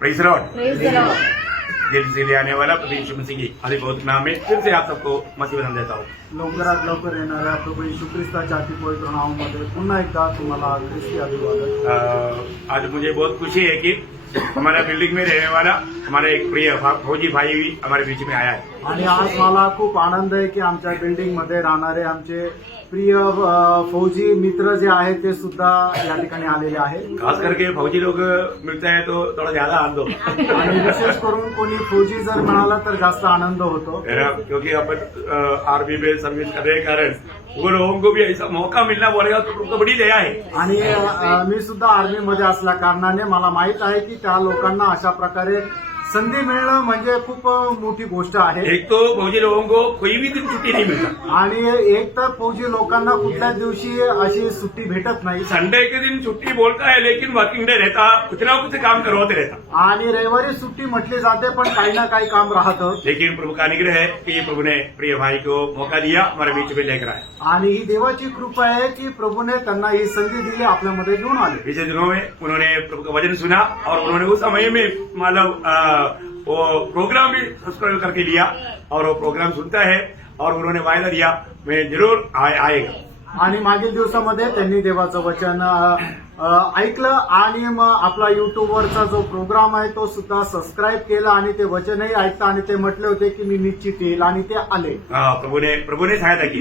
Praise the Lord. दिल से ले आने वाला प्रभु यीशु मसीह की अधिक बहुत नाम में फिर से आप सबको मसीह वंदन देता हूँ। लवकरात लवकर येणाऱ्या प्रभू येशू ख्रिस्ताच्या अति पवित्र नावामध्ये पुन्हा एकदा तुम्हाला ख्रिस्ती अभिवादन। आज मुझे बहुत खुशी है कि हमारा बिल्डिंग में रहने वाला हमारा एक प्रिय फौजी भाई भी हमारे बीच में आया है। आणि आज मला खूप आनंद आहे की आमच्या बिल्डिंग मध्ये राहणारे आमचे प्रिय फौजी मित्र जे आहेत ते सुद्धा या ठिकाणी आलेले आहेत। खास करके फौजी लोग मिलते हैं तो थोड़ा ज्यादा आनंद होता आणि विशेष करून कोणी फौजी जर म्हणाला तर जास्त आनंद होतो, है, क्योंकि अपन आर्मी में सर्विस करने के कारण वो लोगों को भी ऐसा मौका मिलना बोलेगा तो उनको बड़ी दया है। आणि मी सुद्धा आर्मी मध्ये असल्या कारणाने मला माहित आहे की त्या लोकांना अशा प्रकारे संधी मिळणं म्हणजे खूप मोठी गोष्ट आहे। एक तो फौजी लोगों को कोई भी दिन छुट्टी नहीं मिलता आणि एक तर फौजी लोकांना कुठल्याच दिवशी अशी सुट्टी भेटत नाही। संडे के दिन छुट्टी बोलता है लेकिन वर्किंग डे रहता, कुछ ना कुछ काम करवाते रहता। आणि रविवारी सुट्टी म्हटली जाते पण काही ना काही काम राहतं। लेकिन प्रभु का अनुग्रह है कि प्रभु ने प्रिय भाई को मौका दिया, हमारे बीच में लेकर आए। आणि ही देवाची कृपा आहे की प्रभूने त्यांना ही संधी दिली, आपल्यामध्ये घेऊन आले। पिछले दिनों में उन्होंने प्रभु का वचन सुना और उन्होंने उस समय में मतलब वो प्रोग्राम भी सब्सक्राइब करके लिया और वो प्रोग्राम सुनता है और उन्होंने वायदा दिया मैं जरूर आएगा। आणि मागील दिवसामध्ये त्यांनी देवाचं वचन ऐकलं आणि मग आपला युट्यूबवरचा जो प्रोग्राम आहे तो सुद्धा सबस्क्राईब केला आणि ते वचनही ऐकता आणि ते म्हटले होते की मी निश्चित येईल आणि ते आले। प्रभु ने सहायता की,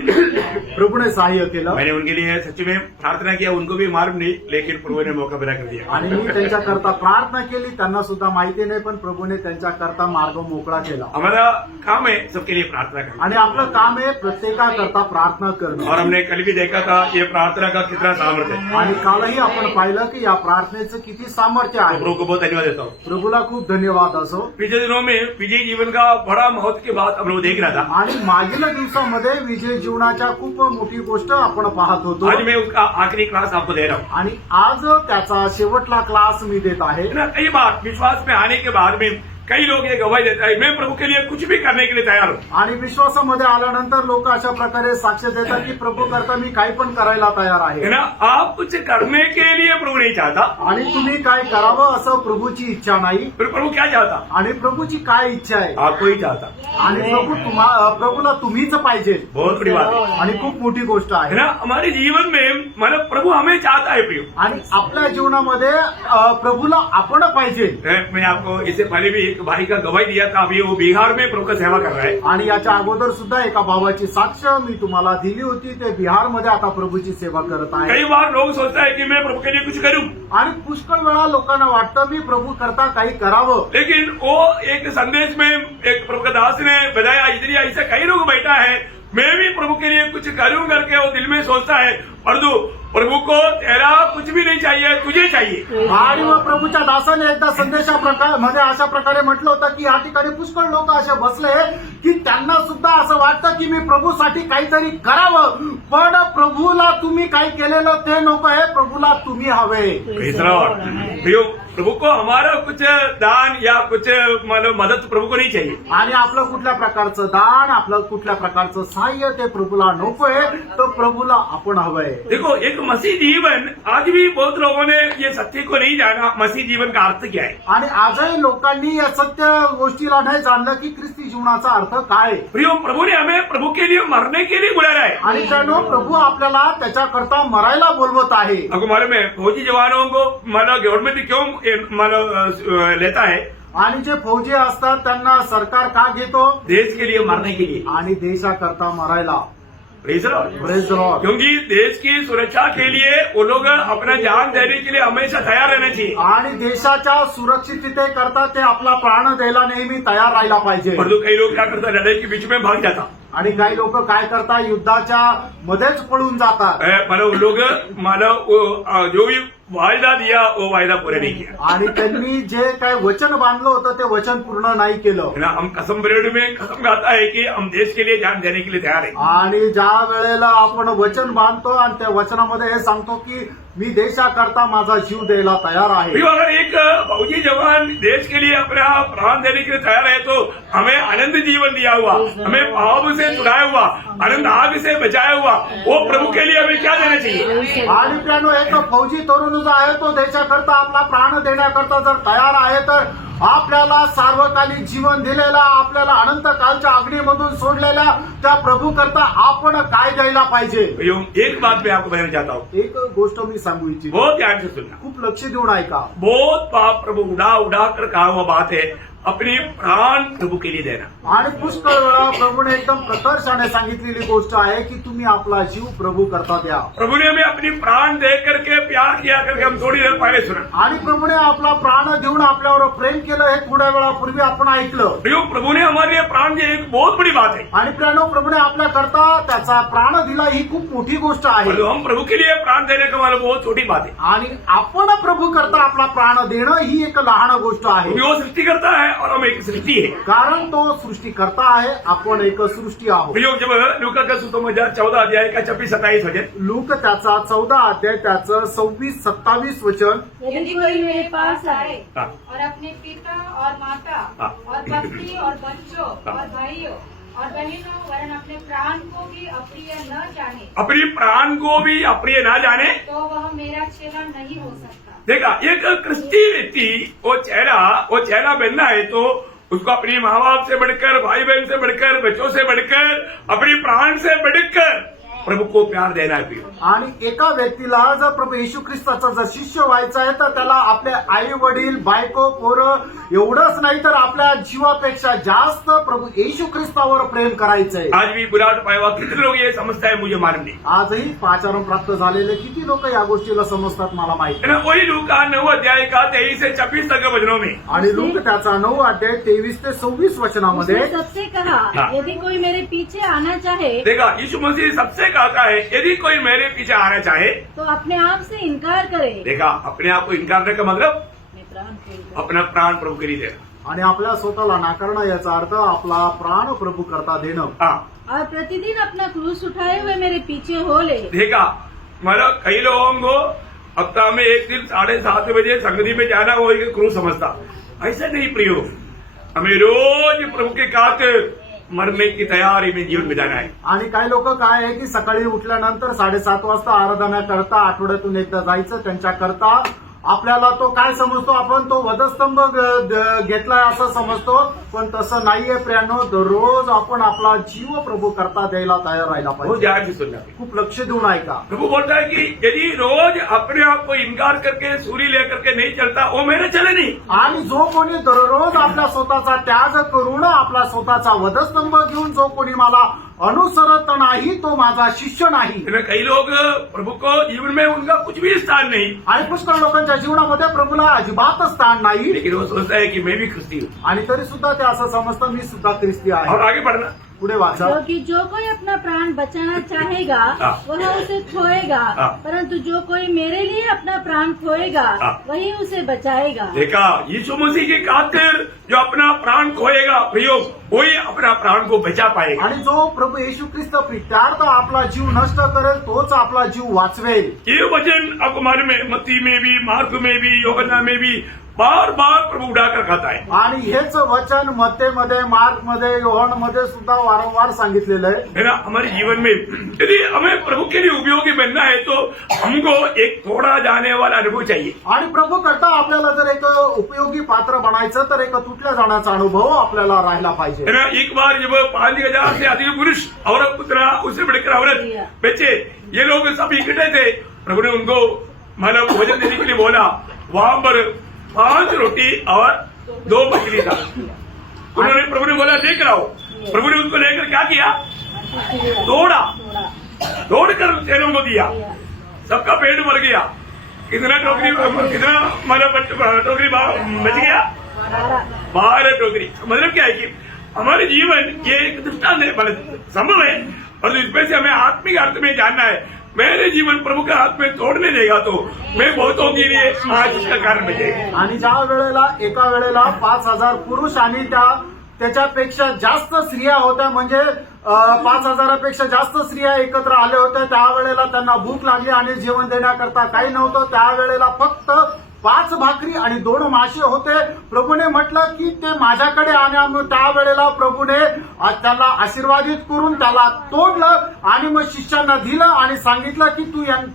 प्रभूने सहाय्य केलं। मैंने उनके लिए सच में प्रार्थना किया, उनको भी मालूम नहीं लेकिन प्रभु ने मौका पैदा कर दिया। आणि मी त्यांच्याकरता प्रार्थना केली, त्यांना सुद्धा माहिती नाही पण प्रभूने त्यांच्याकरता मार्ग मोकळा केला। हमारा काम है सबके लिए प्रार्थना करना आणि आपलं काम आहे प्रत्येकाकरता प्रार्थना करणं। और हमने कल भी देखा था ये प्रार्थना का कितना सामर्थ्य है। आणि कालही आपण पाहिलं की या प्रार्थनेचं किती सामर्थ्य आहे। प्रभु को बहुत धन्यवाद देता हूँ। प्रभूला खूप धन्यवाद असो। पिछले दिनों में विजय जीवन का बड़ा महत्व की बात हम लोग देख रहा था। आणि मागील दिवसामध्ये विजय जीवनाच्या खूप मोठी गोष्ट आपण पाहत होतो। आज मैं उसका आखिरी क्लास आपको दे रहा हूँ। आणि आज त्याचा शेवटला क्लास मी देत आहे। कई बार विश्वास में आने के बाद में कई लोग ये गवाही देता है मैं प्रभु के लिए कुछ भी करने के लिए तैयार हूँ। आणि विश्वासामध्ये आल्यानंतर लोक अशा प्रकारे साक्ष देतात की प्रभू करता मी काही पण करायला तयार है आहे। ना, आप कुछ करने के लिए प्रभु नहीं चाहता, आणि तुम्ही काय करावं असं प्रभूची इच्छा नाही। फिर प्रभु क्या चाहता? आणि प्रभूची काय इच्छा आहे? आपको ही चाहता। आणि प्रभूला तुम्हीच पाहिजे। बहुत बड़ी बात है आणि खूप मोठी गोष्ट आहे ना। हमारे जीवन में मतलब प्रभु हमें चाहता है प्रिय। आणि आपल्या जीवनामध्ये प्रभूला आपण पाहिजे। मैं आपको इससे पहले भी एक भाई का गवाही दिया था, अभी वो बिहार में प्रभु का सेवा कर रहा है। आणि याच्या अगोदर सुद्धा एका भावाची साक्ष मी तुम्हाला दिली होती, ते बिहारमध्ये आता प्रभूची सेवा करत आहे। कई बार लोग सोचता है कि मैं प्रभु के लिए कुछ करूं, आणि पुष्कळ वेळा लोकांना वाटतं मी प्रभू करता काही करावं। लेकिन वो एक संदेश में एक प्रभु का दास ने बताया इधर ऐसा कई लोग बैठा है मैं भी प्रभु के लिए कुछ करूं करके वो दिल में सोचता है, परंतु प्रभु को तेरा कुछ भी नहीं चाहिए, तुझे चाहिए। आणि मग प्रभूच्या दासाने एकदा संदेशामध्ये अशा प्रकारे म्हटलं होतं की या ठिकाणी पुष्कळ लोक असे बसले की त्यांना सुद्धा असं वाटतं की मी प्रभूसाठी काहीतरी करावं, पण प्रभूला तुम्ही काय केलेलं ते नको आहे, प्रभूला तुम्ही हवे। प्रभु को हमारा कुछ दान या कुछ मतलब मदद प्रभु को नहीं चाहिए। आणि आपलं कुठल्या प्रकारचं दान, आपलं कुठल्या प्रकारचं सहाय्य ते प्रभूला नकोय, तर प्रभूला आपण हवंय। देखो एक मसीह जीवन, आज भी बहुत लोगों ने ये सत्य को नहीं जाना मसीह जीवन का अर्थ क्या है। आणि आजही लोकांनी या सत्य गोष्टीला नाही जाणलं की ख्रिस्ती जीवनाचा अर्थ काय। प्रियो, प्रभु ने हमें प्रभु के लिए मरने के लिए बुलाया है। आणि त्यानं प्रभू आपल्याला त्याच्याकरता मरायला बोलवत आहे। आपको मालूम है फौजी जवानों को मतलब गवर्नमेंट क्यों मतलब लेता है? आणि जे फौजी असतात त्यांना सरकार का घेतो? देश के लिए मरने के लिए, आणि देशाकरता मरायला। Praise the lord. Praise the lord. क्योंकि देश की सुरक्षा के लिए वो लोग अपना जान देने के लिए हमेशा तैयार रहना चाहिए। आणि देशाच्या सुरक्षिततेकरता ते आपला प्राण द्यायला नेहमी तयार राहायला पाहिजे। परंतु कई लोग क्या करता, लड़ाई के बीच में भाग जाता। आणि काही लोक काय करतात, युद्धाच्या मध्येच पळून जातात। मतलब लोग मतलब जो भी वायदा दिया वो वायदा पूरा नहीं किया। आणि त्यांनी जे काय वचन बांधलं होतं ते वचन पूर्ण नाही केलं। है ना, हम कसम परेड में कसम खाता है कि हम देश के लिए जान देने के लिए तैयार है। आणि ज्या वेळेला आपण वचन बांधतो आणि त्या वचनामध्ये हे सांगतो की मी देशाकरता माझा जीव द्यायला तयार आहे। अगर एक फौजी जवान देश के लिए अपना प्राण देने के लिए तैयार है तो हमें आनंद जीवन दिया हुआ, हमें पाप से छुड़ाया हुआ, आनंद आग से बचाया हुआ वो प्रभु के लिए हमें क्या देना चाहिए? आणि त्यानं एक फौजी तरुण जो आहे तो देशाकरता आपला प्राण देण्याकरता जर तयार आहे तर आपल्याला सार्वकालिक जीवन दिलेला, आपल्याला अनंत कालच्या अग्नीमधून सोडलेल्या त्या प्रभू करता आपण काय द्यायला पाहिजे? भाइयों, एक बात मैं आपको बताना चाहता हूँ, एक गोष्ट मी सांगू इच्छितो, बहुत ध्यान से सुनना। खूप लक्ष देऊन ऐका. बहुत पाप प्रभु उड़ा उड़ा कर कहा हुआ बात है, अपने प्राण प्रभु के लिए देना। आणि पुष्कळ वेळा प्रभूने एकदम प्रकर्षाने सांगितलेली गोष्ट आहे की तुम्ही आपला जीव प्रभू करता द्या. प्रभु ने हमें अपनी प्राण दे करके प्यार किया करके हम थोड़ी देर पहले सुना। आणि प्रभूने आपला प्राण देऊन आपल्यावर प्रेम केलं हे थोड्या वेळापूर्वी आपण ऐकलं. भाइयों, प्रभु ने हमारे लिए प्राण दिया, एक बहुत बड़ी बात है। आणि प्रियानो, प्रभूने आपल्या करता त्याचा प्राण दिला ही खूप मोठी गोष्ट आहे. और हम प्रभु के लिए प्राण देने का हमारा बहुत छोटी बात है। आणि आपण प्रभू करता आपला प्राण देणं ही एक लहान गोष्ट आहे. क्योंकि वो सृष्टि करता है और हम एक सृष्टि है। कारण तो सृष्टिकर्ता आहे, आपण एक सृष्टी आहोत. भाइयों, जब लूका का सुसमाचार 14 अध्याय का 26-27 वचन, लूक त्याचा 14 अध्याय त्याचं 26-27 वचन. यदि कोई मेरे पास आए हाँ। और अपने पिता और माता हाँ। और पत्नी और बच्चों हाँ। और भाइयों और बहनों वरन अपने प्राण को भी अप्रिय न जाने, अपनी प्राण को भी अप्रिय ना जाने। तो वह मेरा चेला नहीं हो सकता. देखा, एक क्रिस्ती व्यक्ति वो चेला बनना है तो उसको अपनी माँ बाप से बढ़कर, भाई बहन से बढ़कर, बच्चों से बढ़कर, अपनी प्राण से बढ़कर प्रभु को प्यार देना है। आणि एका व्यक्तीला जर प्रभू येशू ख्रिस्ताचा जर शिष्य व्हायचा आहे तर त्याला आपले आई वडील, बायको, पोरं एवढंच नाही तर आपल्या जीवापेक्षा जास्त प्रभू येशू ख्रिस्तावर प्रेम करायचंय. आज भी बुराट पाया कितने लोग ये समझता है, मुझे मालूम नहीं आजही पाचारण प्राप्त झालेले किती लोक या गोष्टीला समजतात मला माहिती. है ना। वही लूका 9 अध्याय का 23 से 26 तक के वचनों में, आणि लूक त्याचा 9 अध्याय 23 ते 26 वचनामध्ये उसने सबसे कहा, हाँ। यदि कोई मेरे पीछे आना चाहे देखा, यीशु मसीह सबसे कहता है यदि कोई मेरे पीछे आना चाहे, तो अपने आप से इनकार करे. देखा, अपने आप को इनकार करने का मतलब अपने प्राण को इनकार. अपना प्राण प्रभु के लिए देना। आणि आपल्या स्वतःला नाकारणं याचा अर्थ आपला प्राण प्रभु करता देणं. हाँ, और प्रतिदिन अपना क्रूस उठाए हुए मेरे पीछे हो ले. देखा, मतलब कई लोगों को हफ्ता में एक दिन 7:30 बजे संगति में जाना वो एक क्रूज समझता, ऐसा नहीं प्रियो। हमें रोज प्रभु के खातिर मरने की तैयारी में जीवन बिताना है। आणि काही लोक काय आहे की सकाळी उठल्यानंतर 7:30 वाजता आराधना करता, आठवड्यातून एकदा जायचं त्यांच्या करता. आपल्याला तो काय समजतो, आपण तो वधस्तंभ घेतलाय असं समजतो, पण तसं नाहीये प्रियानो. दररोज आपण आपला जीव प्रभू करता द्यायला तयार राहायला वो पाहिजे. ध्यान से सुनना। खूप लक्ष देऊन ऐका. प्रभु बोलता है कि यदि रोज अपने आप को इनकार करके सूरी लेकर के नहीं चलता, वो मेरे चले नहीं। आणि जो कोणी दररोज आपल्या स्वतःचा त्याग करून आपला स्वतःचा वधस्तंभ घेऊन जो कोणी मला अनुसरत नाही तो माझा शिष्य नाही. है ना। कई लोग प्रभु को जीवन में उनका कुछ भी स्थान नहीं, आणि पुष्कळ लोकांच्या जीवनामध्ये प्रभूला अजिबात स्थान नाही. लेकिन वो सोचता है कि मैं भी ख्रिस्ती हूँ। आणि तरी सुद्धा ते असं समजतं मी सुद्धा ख्रिस्ती और आहे. आगे बढ़ना, पुढे वाचा. क्योंकि जो कोई अपना प्राण बचाना चाहेगा हाँ। वह उसे खोएगा, हाँ। परंतु जो कोई मेरे लिए अपना प्राण खोएगा हाँ। वही उसे बचाएगा. देखा, यीशु मसीह की खातिर जो अपना प्राण खोएगा प्रियो, वही अपना प्राण को बचा पाएगा। आणि जो प्रभू येशू ख्रिस्त प्रित्यार्थ आपला जीव नष्ट करेल तोच आपला जीव वाचवेल. ये वचन आपको मालूम है, मत्ती में भी, मार्क में भी, यूहन्ना में भी बार बार प्रभु उठाकर खाता है। आणि हेच वचन मत्तेमध्ये, मार्कमध्ये, योहानमध्ये सुद्धा वारंवार सांगितलेलं आहे. है ना। हमारे जीवन में यदि हमें प्रभु के लिए उपयोगी बनना है तो हमको एक थोड़ा जाने वाला अनुभव चाहिए। आणि प्रभू करता आपल्याला जर एक उपयोगी पात्र बनायचं तर एक तुटल्या जाण्याचा अनुभव आपल्याला राहिला पाहिजे. है ना। एक बार जब 5000 से अधिक पुरुष, औरत पुत्र, उससे बढ़कर औरत, बच्चे, ये लोग सब इकट्ठे थे, प्रभु ने उनको मतलब भोजन देने के लिए बोला। वहां पर 5 रोटी और 2 मछली था। उन्होंने प्रभु ने बोला लेकर आओ। प्रभु ने उनको लेकर क्या किया, तोड़ा, तोड़कर चेलों को दिया। सबका पेट भर गया। कितना टोकरी, कितना मतलब टोकरी बच गया, 12 टोकरी। मतलब क्या है कि हमारे जीवन ये एक दृष्टांत है, मतलब संभव है, और इसमें से हमें आत्मिक अर्थ में जानना है। मेरे जीवन प्रभु के हाथ में तोड़ने देगा तो मैं बहुतों के लिए आज इसका कारण बनेगा। आणि ज्या वेळेला एका वेळेला 5,000 पुरुष आणि त्याच्यापेक्षा जास्त स्त्रिया होत्या, म्हणजे 5,000पेक्षा जास्त स्त्रिया एकत्र आल्या होत्या. त्यावेळेला त्यांना भूक लागली आणि जेवण देण्याकरता काही नव्हतं. त्यावेळेला फक्त 5 भाकरी आणि 2 मासे होते. प्रभूने म्हटलं की ते माझ्याकडे आणि त्यावेळेला प्रभूने त्याला आशीर्वादित करून त्याला तोडलं आणि मग शिष्यांना दिलं आणि सांगितलं की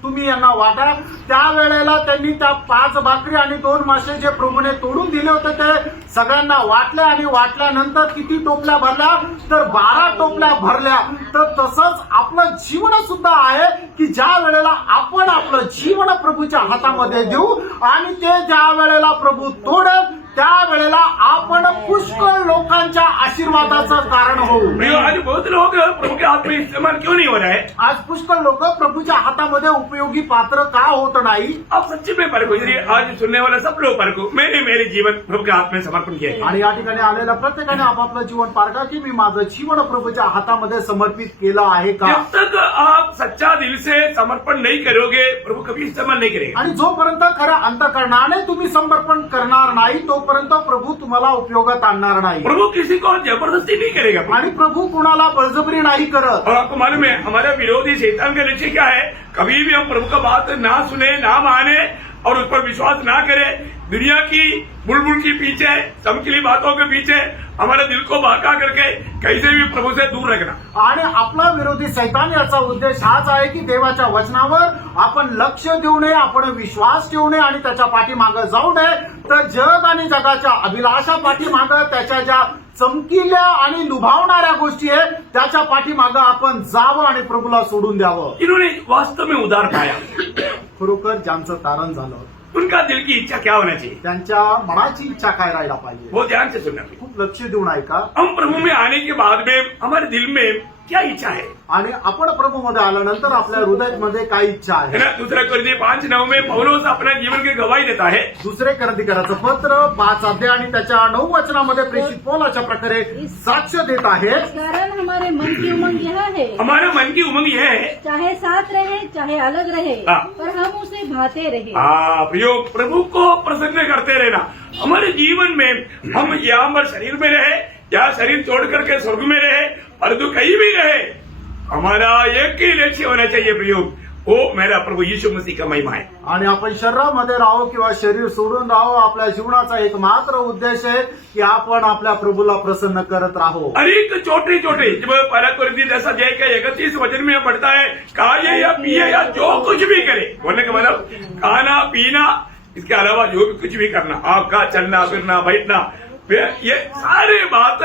तुम्ही यांना वाटा. त्यावेळेला त्यांनी त्या 5 भाकरी आणि 2 मासे जे प्रभूने तोडून दिले होते ते सगळ्यांना वाटल्या आणि वाटल्यानंतर किती टोपल्या भरल्या तर 12 टोपल्या भरल्या. तर तसंच आपलं जीवन सुद्धा आहे की ज्या वेळेला आपण आपलं जीवन प्रभूच्या हातामध्ये देऊ आणि ते ज्या वेळेला प्रभू तोडेल त्यावेळेला आपण पुष्कळ लोकांच्या आशीर्वादाचं कारण होऊ. प्रियो, आज बहुत लोग प्रभु के हाथ में इस्तेमाल क्यों नहीं हो रहा है? आज पुष्कळ लोक प्रभूच्या हातामध्ये उपयोगी पात्र का होत नाही. आप सच्ची में परखो, इसलिए आज सुनने वाला सब लोग परखो, मैंने मेरे जीवन प्रभु के हाथ में समर्पण किया है. आणि या ठिकाणी आलेल्या प्रत्येकाने आपापलं जीवन पारखा की मी माझं जीवन प्रभूच्या हातामध्ये समर्पित केलं आहे का. जब तक आप सच्चा दिल से समर्पण नहीं करोगे प्रभु कभी इस्तेमाल नहीं करेगा. आणि जोपर्यंत खऱ्या अंतःकरणाने तुम्ही समर्पण करणार नाही तोपर्यंत प्रभू तुम्हाला उपयोगात आणणार नाही. प्रभु किसी को जबरदस्ती नहीं करेगा. आणि प्रभू कुणाला बळजबरी नाही करत. और आपको मालूम है हमारा विरोधी शैतान का लक्ष्य क्या है? कभी भी हम प्रभु का बात ना सुने, ना माने और उस पर विश्वास ना करें. दुनिया की बुलबुल के पीछे, चमकीली बातों के पीछे हमारे दिल को बहका करके कैसे भी प्रभु से दूर रखना. आणि आपला विरोधी सैतान याचा उद्देश हाच आहे की देवाच्या वचनावर आपण लक्ष देऊ नये, आपण विश्वास ठेवू नये आणि त्याच्या पाठीमागं जाऊ नये. तर जग आणि जगाच्या अभिलाषा पाठीमागं त्याच्या ज्या चमकिल्या आणि लुभावणाऱ्या गोष्टी आहेत त्याच्या पाठीमागं आपण जावं आणि प्रभूला सोडून द्यावं. इन्होंने वास्तव में उदार पाया. खरोखर ज्यांचं तारण झालं उनका दिल की इच्छा क्या होना चाहिए त्यांच्या मनाची इच्छा काय राहायला पाहिजे. वो ध्यान से सुनना. खूप लक्ष देऊन ऐका. हम प्रभु में आने के बाद में हमारे दिल में क्या इच्छा है आणि आपण प्रभूमध्ये आल्यानंतर आपल्या हृदयामध्ये काय इच्छा है आहे. ना. दूसरा कोरिन्थी 5:9 में पौलुस अपना जीवन की गवाही देता है. दुसरे करंथीकराचं पत्र 5 अध्याय आणि त्याच्या 9 वचनामध्ये प्रेषित पौल अशा प्रकारे साक्ष देत आहे. कारण हमारे मन की उमंग यह है, हमारे मन की उमंग यह है चाहे साथ रहे चाहे अलग रहे, हाँ। पर हम उसे भाते रहे. प्रियो, प्रभु को प्रसन्न करते रहना. हमारे जीवन में हम यहाँ पर शरीर में रहे या शरीर छोड़ करके स्वर्ग में रहे परंतु कहीं भी रहे हमारा एक ही लक्ष्य होना चाहिए प्रियो, वो मेरा प्रभु यीशु मसीह का महिमा है. आणि आपण शरीरामध्ये राहो किंवा शरीर सोडून राहो आपल्या जीवनाचा एक मात्र उद्देश आहे की आपण आपल्या प्रभूला प्रसन्न करत राहो. अनेक छोटे छोटे जब पहला कोरिन्थी 10 का 31 वचन में पढ़ता है खाए या पिए या जो कुछ भी करे, बोलने का मतलब खाना पीना इसके अलावा जो भी कुछ भी करना, आपका चलना फिरना बैठना, ये सारे बात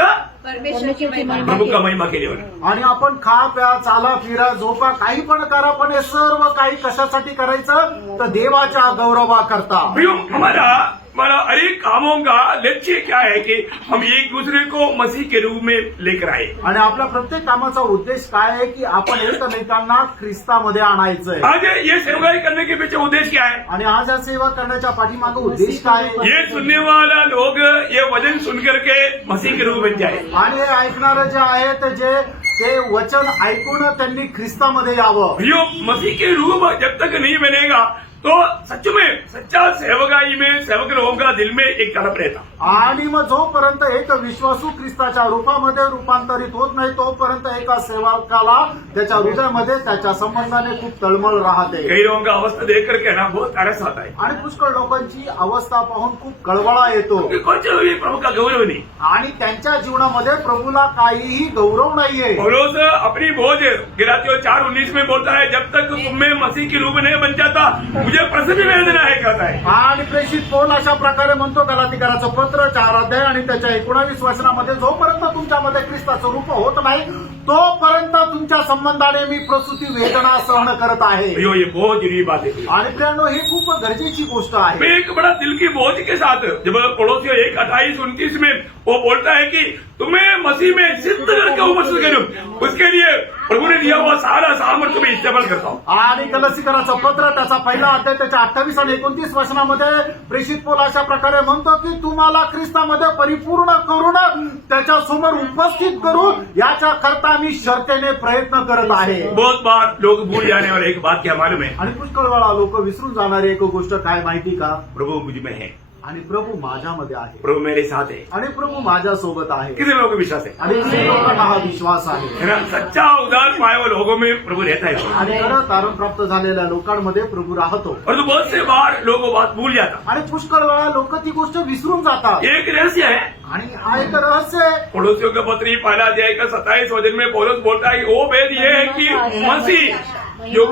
प्रभु का महिमा के लिए होना. आणि आपण खा प्या चाला फिरा झोपा काही पण करा पण हे सर्व काही कशासाठी करायचं तर देवाच्या गौरवा करता. प्रियो, हमारा अनेक कामों का लक्ष्य क्या है कि हम एक दूसरे को मसीह के रूप में लेकर आए. आणि आपल्या प्रत्येक कामाचा उद्देश काय आहे की आपण एकमेकांना ख्रिस्तामध्ये आणायचंय. आज ये सेवाई करने के पीछे उद्देश्य क्या है? आणि आज या सेवा करण्याच्या पाठीमागे उद्देश काय आहे. ये सुनने वाला लोग ये वचन सुन करके मसीह के रूप में जाए. आणि हे ऐकणारे जे आहेत जे ते वचन ऐकून त्यांनी ख्रिस्तामध्ये यावं. प्रियो, मसीह के रूप जब तक नहीं बनेगा तो सच में सच्चा सेवकाई में सेवक लोगों का दिल में एक तड़प रहता. आणि मग जोपर्यंत एक विश्वासू ख्रिस्ताच्या रूपामध्ये रूपांतरित होत नाही तोपर्यंत एका सेवकाला त्याच्या हृदयामध्ये त्याच्या संबंधाने खूप तळमळ राहते. कई लोगों का अवस्था देख करके ना बहुत तरस आता है. आणि पुष्कळ लोकांची अवस्था पाहून खूप कळवळा येतो कुछ भी प्रभु का गौरव नहीं. आणि त्यांच्या जीवनामध्ये प्रभूला काहीही गौरव नाहीये. पौलुस अपनी बोझ गलातियों 4:19 में बोलता है जब तक तुम में मसीह की रूप नहीं बन जाता मुझे प्रसन्न वेदना है कहता है. आणि प्रेषित पौल अशा प्रकारे म्हणतो गलातिकराचं पत्र 4 अध्याय आणि त्याच्या 19 वचनामध्ये जोपर्यंत तुमच्यामध्ये ख्रिस्ताचं रूप होत नाही तोपर्यंत तुमच्या संबंधाने मी प्रसूती वेदना सहन करत आहे. अयो, ये बहुत जरूरी बात है. आणि प्रियानो ही खूप गरजेची गोष्ट आहे. मैं एक बड़ा दिल की बोझ के साथ जब पड़ोसियों 1:28-29 में वो बोलता है कि तुम्हें मसीह में सिद्ध करके उपस्थित करूं उसके लिए प्रभु ने दिया हुआ सारा सामर्थ्य मैं इस्तेमाल करता हूं. आणि कलसीकराचं पत्र त्याचा पहिला अध्याय त्याच्या 28 आणि 29 वचनामध्ये प्रेषित पौल अशा प्रकारे म्हणतो की तुम्हाला ख्रिस्तामध्ये परिपूर्ण करून त्याच्या समोर उपस्थित करू याच्या करता मी शर्तेने प्रयत्न करत आहे. बहुत बार लोग भूल जाने वाले एक बात क्या मालूम है? आणि पुष्कळ वेळा लोक विसरून जाणारी एक गोष्ट काय माहिती का. प्रभु मुझ में है, आणि प्रभू माझ्यामध्ये आहे प्रभु मेरे साथ है. आणि प्रभू माझ्या सोबत आहे. कितने लोगों को विश्वास है? आणि किती लोकांना हा विश्वास आहे. है ना. सच्चा उदार पाए हुए लोगों में प्रभु रहता है. आणि खरं तारण प्राप्त झालेल्या लोकांमध्ये प्रभू राहतो. और तो बहुत से बार लोग वो बात भूल जाता. आणि पुष्कळ वेळा लोक ती गोष्ट विसरून जातात. एक रहस्य है आणि हा एक रहस्य आहे. पड़ोसियों का पत्री 1 अध्याय का 27 वचन में पौलुस बोलता है कि वो भेद ये है कि मसीह जो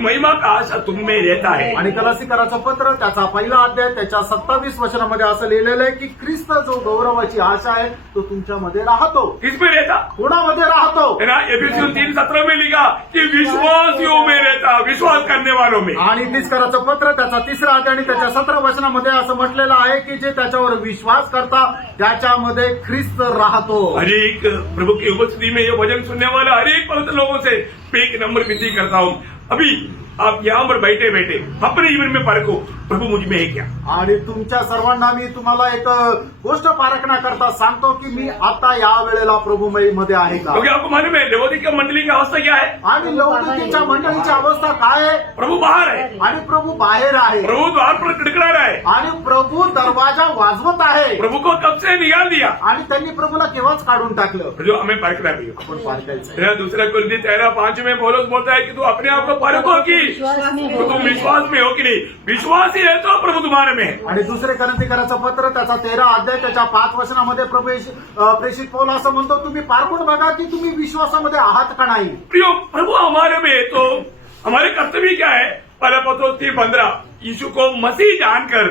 महिमा का आशा तुम में रहता है। आणि कलासिकराचं पत्र त्याचा पहिला अध्याय त्याच्या 27 वचनामध्ये असं लिहिलेलं आहे की ख्रिस्त जो गौरवाची आशा आहे तो तुमच्यामध्ये राहतो. किसमें रहता कोणामध्ये राहतो? है ना? एफिसियों 3:17 में लिखा कि विश्वासियों में रहता, विश्वास करने वालों में। आणि इफिसकराचं पत्र त्याचा 3रा अध्याय आणि त्याच्या 17 वचनामध्ये असं म्हटलेलं आहे की जे त्याच्यावर विश्वास करता त्याच्यामध्ये ख्रिस्त राहतो. हर एक प्रभु की उपस्थिति में ये वचन सुनने वाला हर एक पवित्र लोगों से मैं एक नंबर विनती करता हूँ, अभी आप यहाँ पर बैठे बैठे अपने जीवन में परखो प्रभु मुझ में है क्या। आणि तुमच्या सर्वांना मी तुम्हाला एक गोष्ट पारखण्याकरता सांगतो की मी आता या वेळेला प्रभू मध्ये आहे का. क्योंकि आपको मालूम है लवोदिकिया मंडली की अवस्था क्या है? आणि लौकिकीच्या मंडळीची अवस्था काय आहे? प्रभु बाहर है, आणि प्रभू बाहेर आहे, प्रभु द्वार पर खड़खड़ा रहा है, आणि प्रभू दरवाजा वाजवत आहे. प्रभु को कब से निकाल दिया, आणि त्यांनी प्रभूला केव्हाच काढून टाकलं. जो हमें परखना भी हो। आपण पारखायचं. तेरा दूसरा कुरिन्थी 13:5 में पौलुस बोलता है कि तू अपने आप को परखो कि विश्वास में तो तुम विश्वास में हो कि नहीं। विश्वास ही है तो प्रभु तुम्हारे में है। आणि दुसरे करंथीकराचं पत्र त्याचा 13 अध्याय त्याच्या 5 वचनामध्ये प्रेषित पौल असं म्हणतो तुम्ही पारखून बघा की तुम्ही विश्वासामध्ये आहात का नाही. प्रियो प्रभु हमारे में है तो हमारे कर्तव्य क्या है? पहला पत्रोस 3:15 यीशु को मसीह जानकर,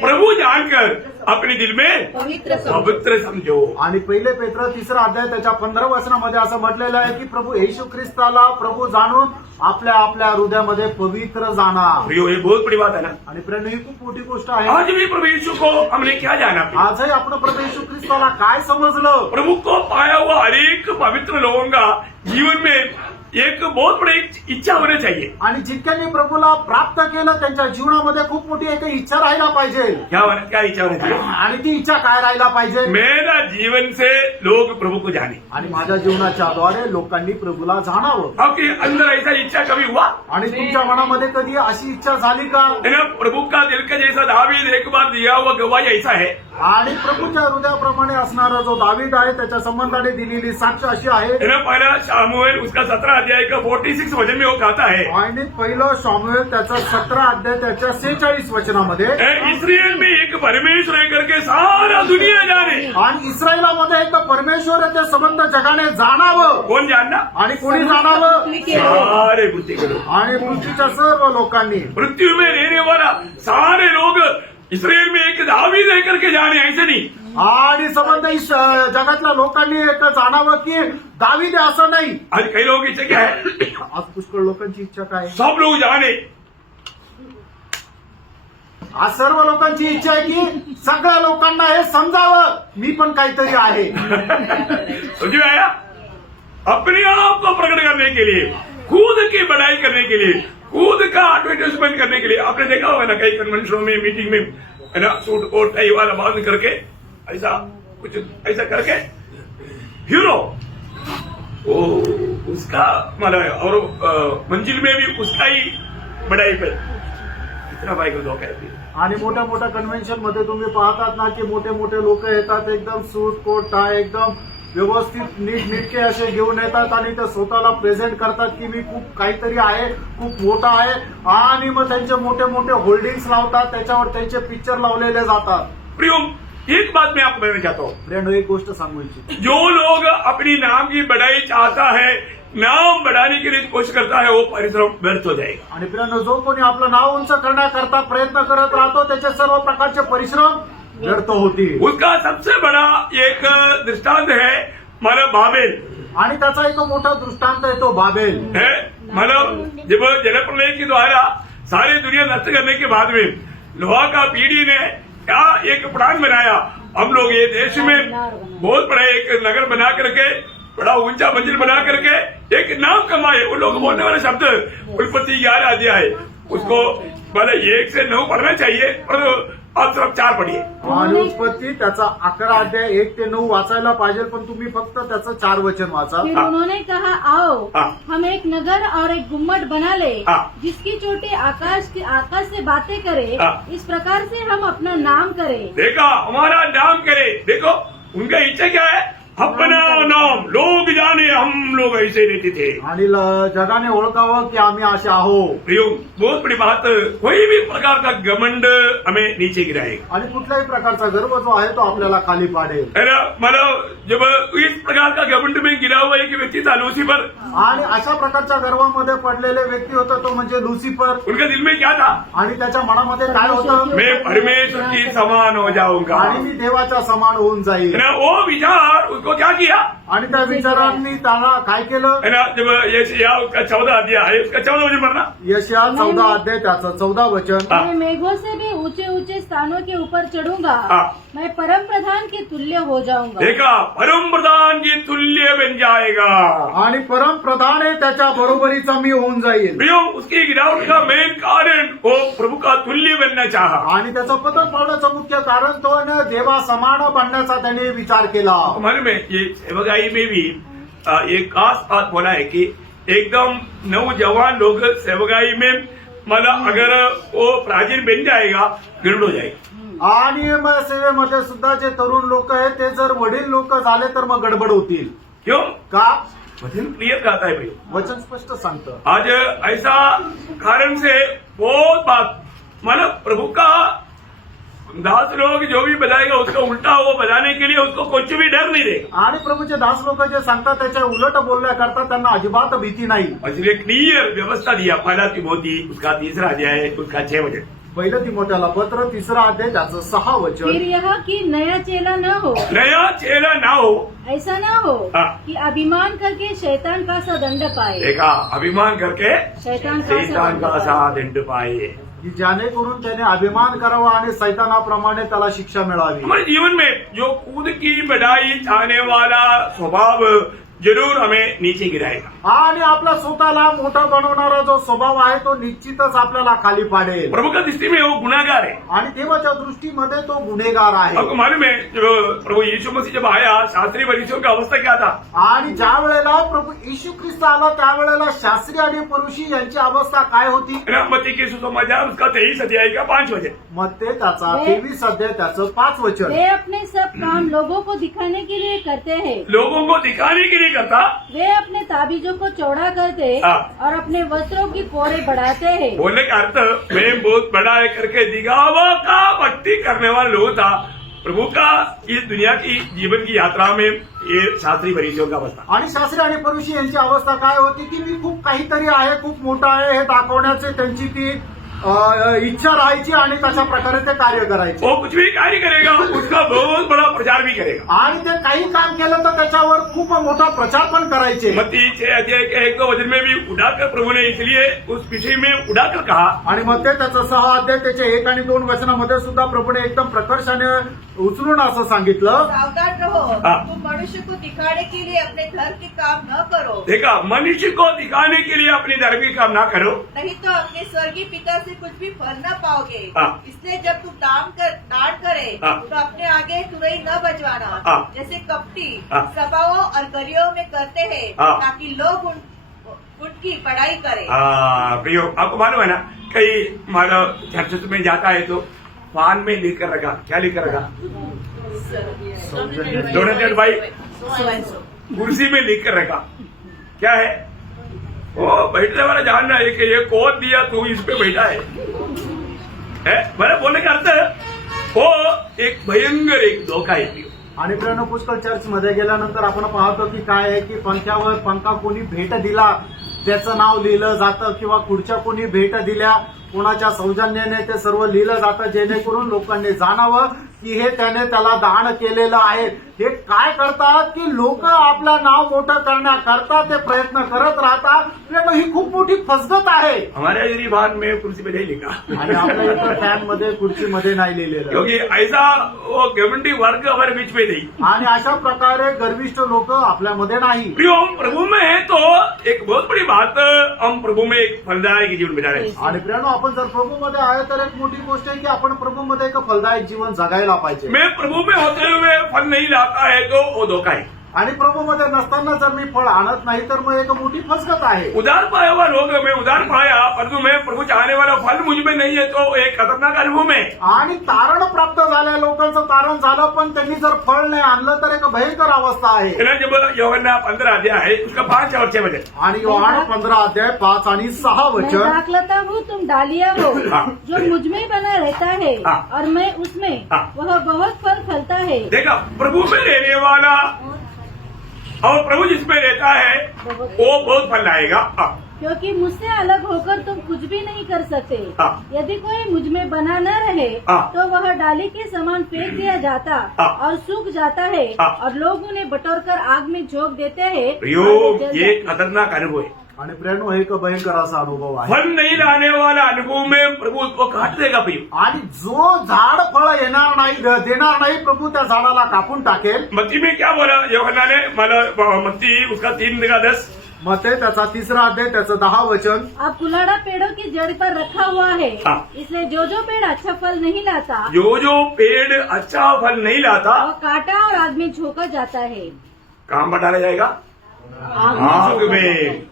प्रभु जानकर अपने दिल में पवित्र समझो. आणि पहिले पेत्र 3रा अध्याय त्याच्या 15 वचनामध्ये असं म्हटलेलं आहे की प्रभू येशू ख्रिस्ताला प्रभू जाणून आपल्या आपल्या हृदयामध्ये पवित्र जाणा. प्रियो ये बहुत बड़ी बात है ना. आणि प्रेम ही खूप मोठी गोष्ट आहे. आज भी प्रभु यीशु को हमने क्या जाना? आजही आपण प्रभू येशू ख्रिस्ताला काय समजलं? प्रभु को पाया हुआ हर एक पवित्र लोगों का जीवन में एक बहुत बड़ी इच्छा होनी चाहिए. आणि जितक्यांनी प्रभूला प्राप्त केलं त्यांच्या जीवनामध्ये खूप मोठी एक इच्छा राहायला पाहिजे. क्या इच्छा होनी चाहिए? आणि ती इच्छा काय राहायला पाहिजे? मेरा जीवन से लोग प्रभु को जाने. आणि माझ्या जीवनाच्या द्वारे लोकांनी प्रभूला जाणावं. आपके अंदर ऐसा इच्छा कभी हुआ? आणि तुमच्या मनामध्ये कधी अशी इच्छा झाली का? है ना? प्रभु का दिल का जैसा दावीद एक बार दिया हुआ गवाही ऐसा है. आणि प्रभूच्या हृदयाप्रमाणे असणारा जो दावीद आहे त्याच्या संबंधाने दिलेली साक्ष अशी आहे. है ना? पहला शामुएल उसका 17 अध्याय का 46 वचन में वो कहता है, आणि पहिलं शमूएल त्याचा 17 अध्याय त्याच्या 46 वचनामध्ये इसराइल में एक परमेश्वर है करके सारा दुनिया जाने. आणि इस्रायलामध्ये एक परमेश्वर आहे ते संबंध जगाने जाणावं. कौन जानना? आणि कोणी जाणावं? सारे बुद्धि के लोग, आणि पृथ्वीच्या सर्व लोकांनी, पृथ्वी में रहने वाला सारे लोग इसराइल में एक दावीद है करके जाने, ऐसे नहीं. आणि संबंध जगातल्या लोकांनी एक जाणावं की दावीद आहे असं नाही. आज कई लोगों की इच्छा क्या है? आज पुष्कळ लोकांची इच्छा काय? सब लोग जाने. आज सर्व लोकांची इच्छा आहे की सगळ्या लोकांना हे समजावं मी पण काहीतरी आहे. समझ में आया? अपने आप को प्रकट करने के लिए, खुद की बढ़ाई करने के लिए, खुद का एडवर्टाइजमेंट करने के लिए. आपने देखा होगा ना कई कन्वेंशनों में, मीटिंग में, है ना, सूट कोट टाई वाला बांध करके ऐसा कुछ ऐसा करके हीरो वो उसका मतलब और मंजिल में भी उसका ही बढ़ाई पे इतना भाई को धोखा है. आणि मोठ्या मोठ्या कन्व्हेन्शन मध्ये तुम्ही पाहतात ना की मोठे मोठे लोक येतात एकदम सूट कोट टाय एकदम व्यवस्थित नीटनेटके असे घेऊन येतात आणि ते स्वतःला प्रेझेंट करतात की मी खूप काहीतरी आहे, खूप मोठा आहे. आणि मग त्यांचे मोठे मोठे होल्डिंग्स लावतात, त्याच्यावर त्यांचे पिक्चर लावलेले जातात. प्रियम एक बात मैं आपको कहना चाहता हूँ, फ्रेंड एक गोष्ट सांगू इच्छितो. जो लोग अपनी नाम की बढ़ाई चाहता है, नाम बढ़ाने के लिए कोशिश करता है, वो परिश्रम व्यर्थ हो जाएगा. आणि फ्रेंड जो कोणी आपलं नाव उंच करण्याकरता प्रयत्न करत राहतो त्याचे सर्व प्रकारचे परिश्रम व्यर्थ होतील. उसका सबसे बड़ा एक दृष्टांत है मतलब बाबेल. आणि त्याचा एक मोठा दृष्टांत आहे तो बाबेल है. मतलब जब जलप्रलय के द्वारा सारी दुनिया नष्ट करने के बाद में लोहा का पीढ़ी ने क्या एक प्लान बनाया, हम लोग ये देश में बहुत बड़ा एक नगर बना करके बड़ा ऊंचा मंजिल बना करके एक नाम कमाए. उन लोग बोलने वाले शब्द उत्पत्ति 11 अध्याय उसको मतलब 1 से 9 पढ़ना चाहिए और आप सिर्फ 4 पढ़िए. आणि उत्पत्ती त्याचा 11 अध्याय 1 ते 9 वाचायला पाहिजे पण तुम्ही फक्त त्याचं 4 वचन वाचा. फिर उन्होंने कहा आओ हाँ. हम एक नगर और एक गुम्मट बना ले हाँ. जिसकी चोटी आकाश से बातें करे. हाँ. इस प्रकार से हम अपना नाम करें. देखा हमारा नाम करे. देखो उनका इच्छा क्या है, अपना नाम लोग जाने हम लोग ऐसे रहते थे। आणि जगाने ओळखावं की आम्ही असे आहो. प्रियो, बहुत बड़ी बात, कोई भी प्रकार का घमंड हमें नीचे गिराएगा। आणि कुठल्याही प्रकारचा गर्व जो आहे तो आपल्याला खाली पाडेल. है ना? मतलब जब इस प्रकार का घमंड में गिरा हुआ एक व्यक्ति था लूसीफर, आणि अशा प्रकारच्या गर्वामध्ये पडलेले व्यक्ती होता तो म्हणजे लुसिफर. उनका दिल में क्या था? आणि त्याच्या मनामध्ये काय होतं? मैं परमेश्वर की समान हो जाऊंगा। आणि मी देवाच्या समान होऊन जाईल. है ना? वो विचार उसको क्या किया? आणि त्या विचारांनी त्याला काय केलं? है ना? जब यशायाह उसका 14 अध्याय है, उसका 14 वचन पढ़ना। यशया 14 अध्याय त्याचं 14 वचन. हाँ। मैं मेघों से भी ऊंचे ऊंचे स्थानों के ऊपर चढ़ूंगा, हाँ। मैं परम प्रधान के तुल्य हो जाऊंगा। देखा, परम प्रधान की तुल्य बन जाएगा। आणि परम प्रधान आहे त्याच्या बरोबरीचा मी होऊन जाईल. प्रियो, उसकी गिरावट का मेन कारण वो प्रभु का तुल्य बनना चाहा। आणि त्याचं पतन पावण्याचं मुख्य कारण तो न देवा समान बनण्याचा त्याने विचार केला. हमारे में ये सेवकाई में भी एक खास बात बोला है कि एकदम नौजवान लोग सेवकाई में मतलब अगर वो प्राचीन बन जाएगा, गड़बड़ हो जाएगी। आणि मग सेवेमध्ये सुद्धा जे तरुण लोक आहेत ते जर वडील लोक झाले तर मग गडबड होतील. क्यों? का? वचन क्लियर कहता है भाई। वचन स्पष्ट सांगतं. आज ऐसा कारण से बहुत बात मतलब प्रभु का दास लोग जो भी बजाएगा उसका उल्टा वो बजाने के लिए उसको कुछ भी डर नहीं देगा। आणि प्रभूचे दास लोक जे सांगतात त्याच्या उलट बोलण्याकरता त्यांना अजिबात भीती नाही. इसलिए क्लियर व्यवस्था दिया। पहला तिमोथी उसका 3 अध्याय उसका 6 वचन। पहिलं तिमोथेला पत्र 3 अध्याय त्याचं 6 फिर वचन. यह कि नया चेला न हो, नया चेला ना हो। ऐसा न हो हाँ। कि अभिमान करके शैतान का सा दंड पाए। देखा, अभिमान करके शैतान शैतान का सा दंड पाए। की ज्याने करून त्याने अभिमान करावा आणि सैतानाप्रमाणे त्याला शिक्षा मिळावी. हमारे जीवन में जो खुद की बढ़ाई चाहने वाला स्वभाव जरूर हमें नीचे गिराएगा। आणि आपला स्वतःला मोठा बनवणारा जो स्वभाव आहे तो निश्चितच आपल्याला खाली पाडेल. प्रभु का दृष्टि में वो गुनाहगार है। आणि देवाच्या दृष्टीमध्ये तो गुन्हेगार आहे. आपको मालूम है जब प्रभु यीशु मसीह जब आया, शास्त्री फरीसियों की अवस्था क्या था? आणि ज्या वेळेला प्रभू येशू ख्रिस्त आला त्यावेळेला शास्त्री आणि फरीसी यांची अवस्था काय होती? मत्ती के सुसमाचार उसका 23 अध्याय का 5 वचन। मत्ते त्याचा 23 अध्याय त्याचं 5 वचन. वे अपने सब काम लोगों को दिखाने के लिए करते हैं। लोगों को दिखाने के लिए करता। वे अपने ताबीजों को चौड़ा करते हाँ। और अपने वस्त्रों की कोरे बढ़ाते हैं। बोलने का अर्थ मैं बहुत बड़ा है करके दिखावा का भक्ति करने वाला लोग था। प्रभु का इस दुनिया की जीवन की यात्रा में ये शास्त्री फरीसियों का अवस्था। आणि शास्त्री आणि फरीसी यांची अवस्था काय होती की मी खूप काहीतरी आहे, खूप मोठा आहे हे दाखवण्याचे त्यांची ती इच्छा राहायची आणि तशा प्रकारे ते कार्य करायचे. वो कुछ भी कार्य करेगा, उसका बहुत बड़ा प्रचार भी करेगा। आणि ते काही काम केलं तर त्याच्यावर खूप मोठा प्रचार पण करायचे. मत्ती 6 अध्याय के 1-2 वचन में भी उठाकर प्रभु ने इसलिए उस विषय में उठाकर कहा। आणि मग ते त्याचं 6 अध्याय त्याच्या 1 आणि 2 वचनामध्ये सुद्धा प्रभूने एकदम प्रकर्षाने उचलून असं सांगितलं. सावधान रहो, हाँ। तुम मनुष्य को दिखाने के लिए अपने धर्म के काम न करो, देखा, मनुष्य को दिखाने के लिए अपनी धर्म की काम ना करो, नहीं तो अपने स्वर्गीय पिता से कुछ भी फल न पाओगे। हाँ। इसलिए जब तुम दान करे हाँ। तो अपने आगे तुरई न बजवाना, हाँ। जैसे कपटी हाँ। सभाओं और गलियों में करते हैं, हाँ। ताकि लोग उनकी बड़ाई करें। प्रियो, आपको मालूम है ना, कई मानव चर्च में जाता है तो पान में लेकर रखा, क्या लेकर रखा? डोनेटेड बाई कुर्सी में लिख कर रखा। क्या है वो बैठने वाला जानना है कि ये कौन दिया, तू इस पे बैठा है मैंने बोलने का अर्थ वो एक भयंकर एक धोखा है। आणि प्रेरणा पुष्कळ चर्च मध्ये गेल्यानंतर आपण पाहतो की काय आहे की पंख्यावर पंखा कोणी भेट दिला त्याचं नाव लिहिलं जातं किंवा खुर्च्या कोणी भेट दिल्या कोणाच्या सौजन्याने ते सर्व लिहिलं जातं जेणेकरून लोकांनी जाणावं की हे त्याने त्याला दान केलेलं आहे. हे काय करतात की लोक आपलं नाव मोठं करण्याकरता ते प्रयत्न करत राहतात. ही खूप मोठी फसगत आहे. हमारे गरीबान में कुर्सी पे नहीं लिखा आणि आपल्या इथं फॅनमध्ये खुर्चीमध्ये नाही लिहिलेलं. क्योंकि ऐसा वो घमंडी वर्ग हमारे बीच में नहीं। आणि अशा प्रकारे गर्विष्ठ लोक आपल्यामध्ये नाही. प्रियो, हम प्रभु में है तो एक बहुत बड़ी बात, हम प्रभु में एक फलदायक जीवन बिता रहे हैं। आणि प्रेरणा आपण जर प्रभूमध्ये आहे तर एक मोठी गोष्ट आहे की आपण प्रभूमध्ये एक फलदायक जीवन जगायला पाहिजे. मैं प्रभु में होते हुए फल नहीं लाता है तो वो धोखा है। आणि प्रभूमध्ये नसताना जर मी फळ आणत नाही तर मग एक मोठी फसगत आहे. उदार पाया हुआ लोग मैं उदार पाया परंतु मैं प्रभु चाहने वाला फल मुझ में नहीं है तो एक खतरनाक अनुभव में. आणि तारण प्राप्त झाल्या लोकांचं तारण झालं पण त्यांनी जर फळ नाही आणलं तर एक भयंकर अवस्था आहे. जब यूहन्ना 15 अध्याय है उसका 5 और 6 वचन. आणि योहान 15 अध्याय 5 आणि 6 मैं वचन. दाखलता हूँ तुम डालिया हो हाँ। जो मुझ में बना रहता है हाँ। और मैं उसमें हाँ। वह बहुत फल फलता है. देखा प्रभु में रहने वाला और प्रभु जिसमें रहता है वो बहुत फल लाएगा. क्योंकि मुझसे अलग होकर तुम कुछ भी नहीं कर सकते. हाँ। यदि कोई मुझ में बना न रहे हाँ। तो वह डाली के समान फेंक दिया जाता हाँ। और सूख जाता है हाँ। और लोग उन्हें बटोरकर आग में झोंक देते हैं. योग ये खतरनाक अनुभव है. आणि प्रेरणो हे एक भयंकर असा अनुभव आहे. फल नहीं लाने वाला अनुभव में प्रभु उसको काट देगा भैया. आणि जो झाड फळ येणार नाही देणार नाही प्रभू त्या झाडाला कापून टाकेल. मत्ती में क्या बोला यूहन्ना ने मला मत्ती उसका 3:10. मते त्याचा 3 अध्याय त्याचं 10 वचन. अब कुलाड़ा पेड़ों की जड़ पर रखा हुआ है हाँ। इसलिए जो पेड़ अच्छा फल नहीं लाता जो पेड़ अच्छा फल नहीं लाता वह काटा और आग में झोंका जाता है. काम बढ़ाया जाएगा आग में.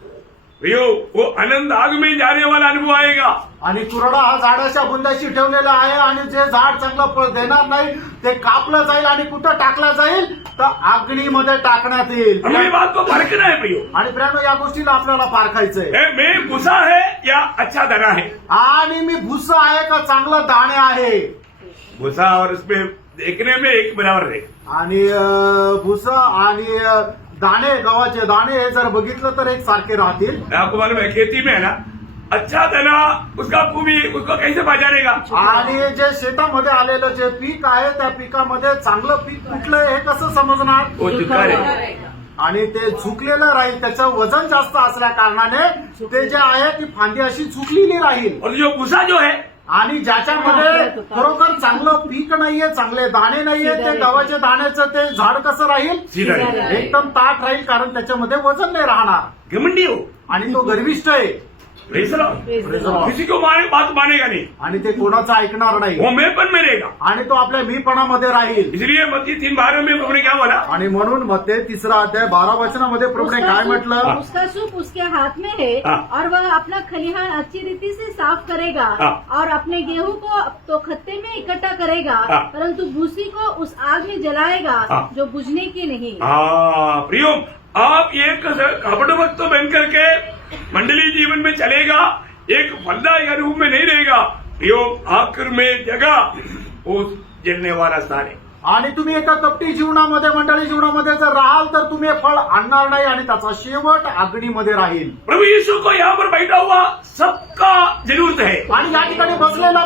भैया वो अनंत आग में जाने वाला अनुभव आएगा. आणि कुरडा हा झाडाच्या बुंदाशी ठेवलेला आहे आणि जे झाड चांगलं फळ देणार नाही ते कापलं जाईल आणि कुठं टाकलं जाईल तर अग्नीमध्ये टाकण्यात येईल. हमें बात को परखना है भैया. आणि प्रेरणो या गोष्टीला आपल्याला पारखायचंय. मैं भूसा है या अच्छा दाना है. आणि मी भुसा आहे का चांगलं दाणे आहे. भूसा और उसमें देखने में एक बराबर है. आणि भुसा आणि दाणे गव्हाचे दाणे हे जर बघितलं तर एक सारखे राहतील. आपको मालूम है खेती में है ना अच्छा दाना उसका भूमि उसको कैसे पहचानेगा. आणि जे शेतामध्ये आलेलं जे पीक आहे त्या पिकामध्ये चांगलं पीक कुठलं हे कसं समजणार. वो चुका है. आणि ते झुकलेलं राहील त्याचं वजन जास्त असल्या कारणाने ते जे आहे ती फांदी अशी झुकलेली राहील. और जो भूसा जो है आणि ज्याच्यामध्ये खरोखर चांगलं पीक नाहीये चांगले दाणे नाहीये ते गव्हाच्या दाण्याचं ते झाड कसं राहील सीधा है. एकदम ताट राहील कारण त्याच्यामध्ये वजन नाही राहणार घमंडी हो. आणि तो गर्विष्ठ आहे. Praise the Lord. किसी को बात मानेगा नहीं. आणि ते कोणाचं ऐकणार नाही वो मैं पण में रहेगा. आणि तो आपल्या मीपणामध्ये राहील. इसलिए मत्ती 3:12 में प्रभु ने क्या बोला. आणि म्हणून मत्ते 3 अध्याय 12 वचनामध्ये प्रभूने काय म्हटलं. उसका सूप उसके हाथ में है हाँ। और वह अपना खलिहान अच्छी रीति से साफ करेगा हाँ। और अपने गेहूं को तो खत्ते में इकट्ठा करेगा हाँ। परंतु भूसी को उस आग में जलाएगा हाँ। जो बुझने की नहीं. प्रियो आप एक कपट वक्त बन करके मंडली जीवन में चलेगा एक फलदायक अनुभव में नहीं रहेगा. प्रियो आखिर में जगह वो जलने वाला स्थान है. आणि तुम्ही एका कपटी जीवनामध्ये मंडळी जीवनामध्ये जर राहाल तर तुम्ही हे फळ आणणार नाही आणि त्याचा शेवट अग्नीमध्ये राहील. प्रभु यीशु को यहाँ पर बैठा हुआ सबका जरूरत है. आणि या ठिकाणी बसलेला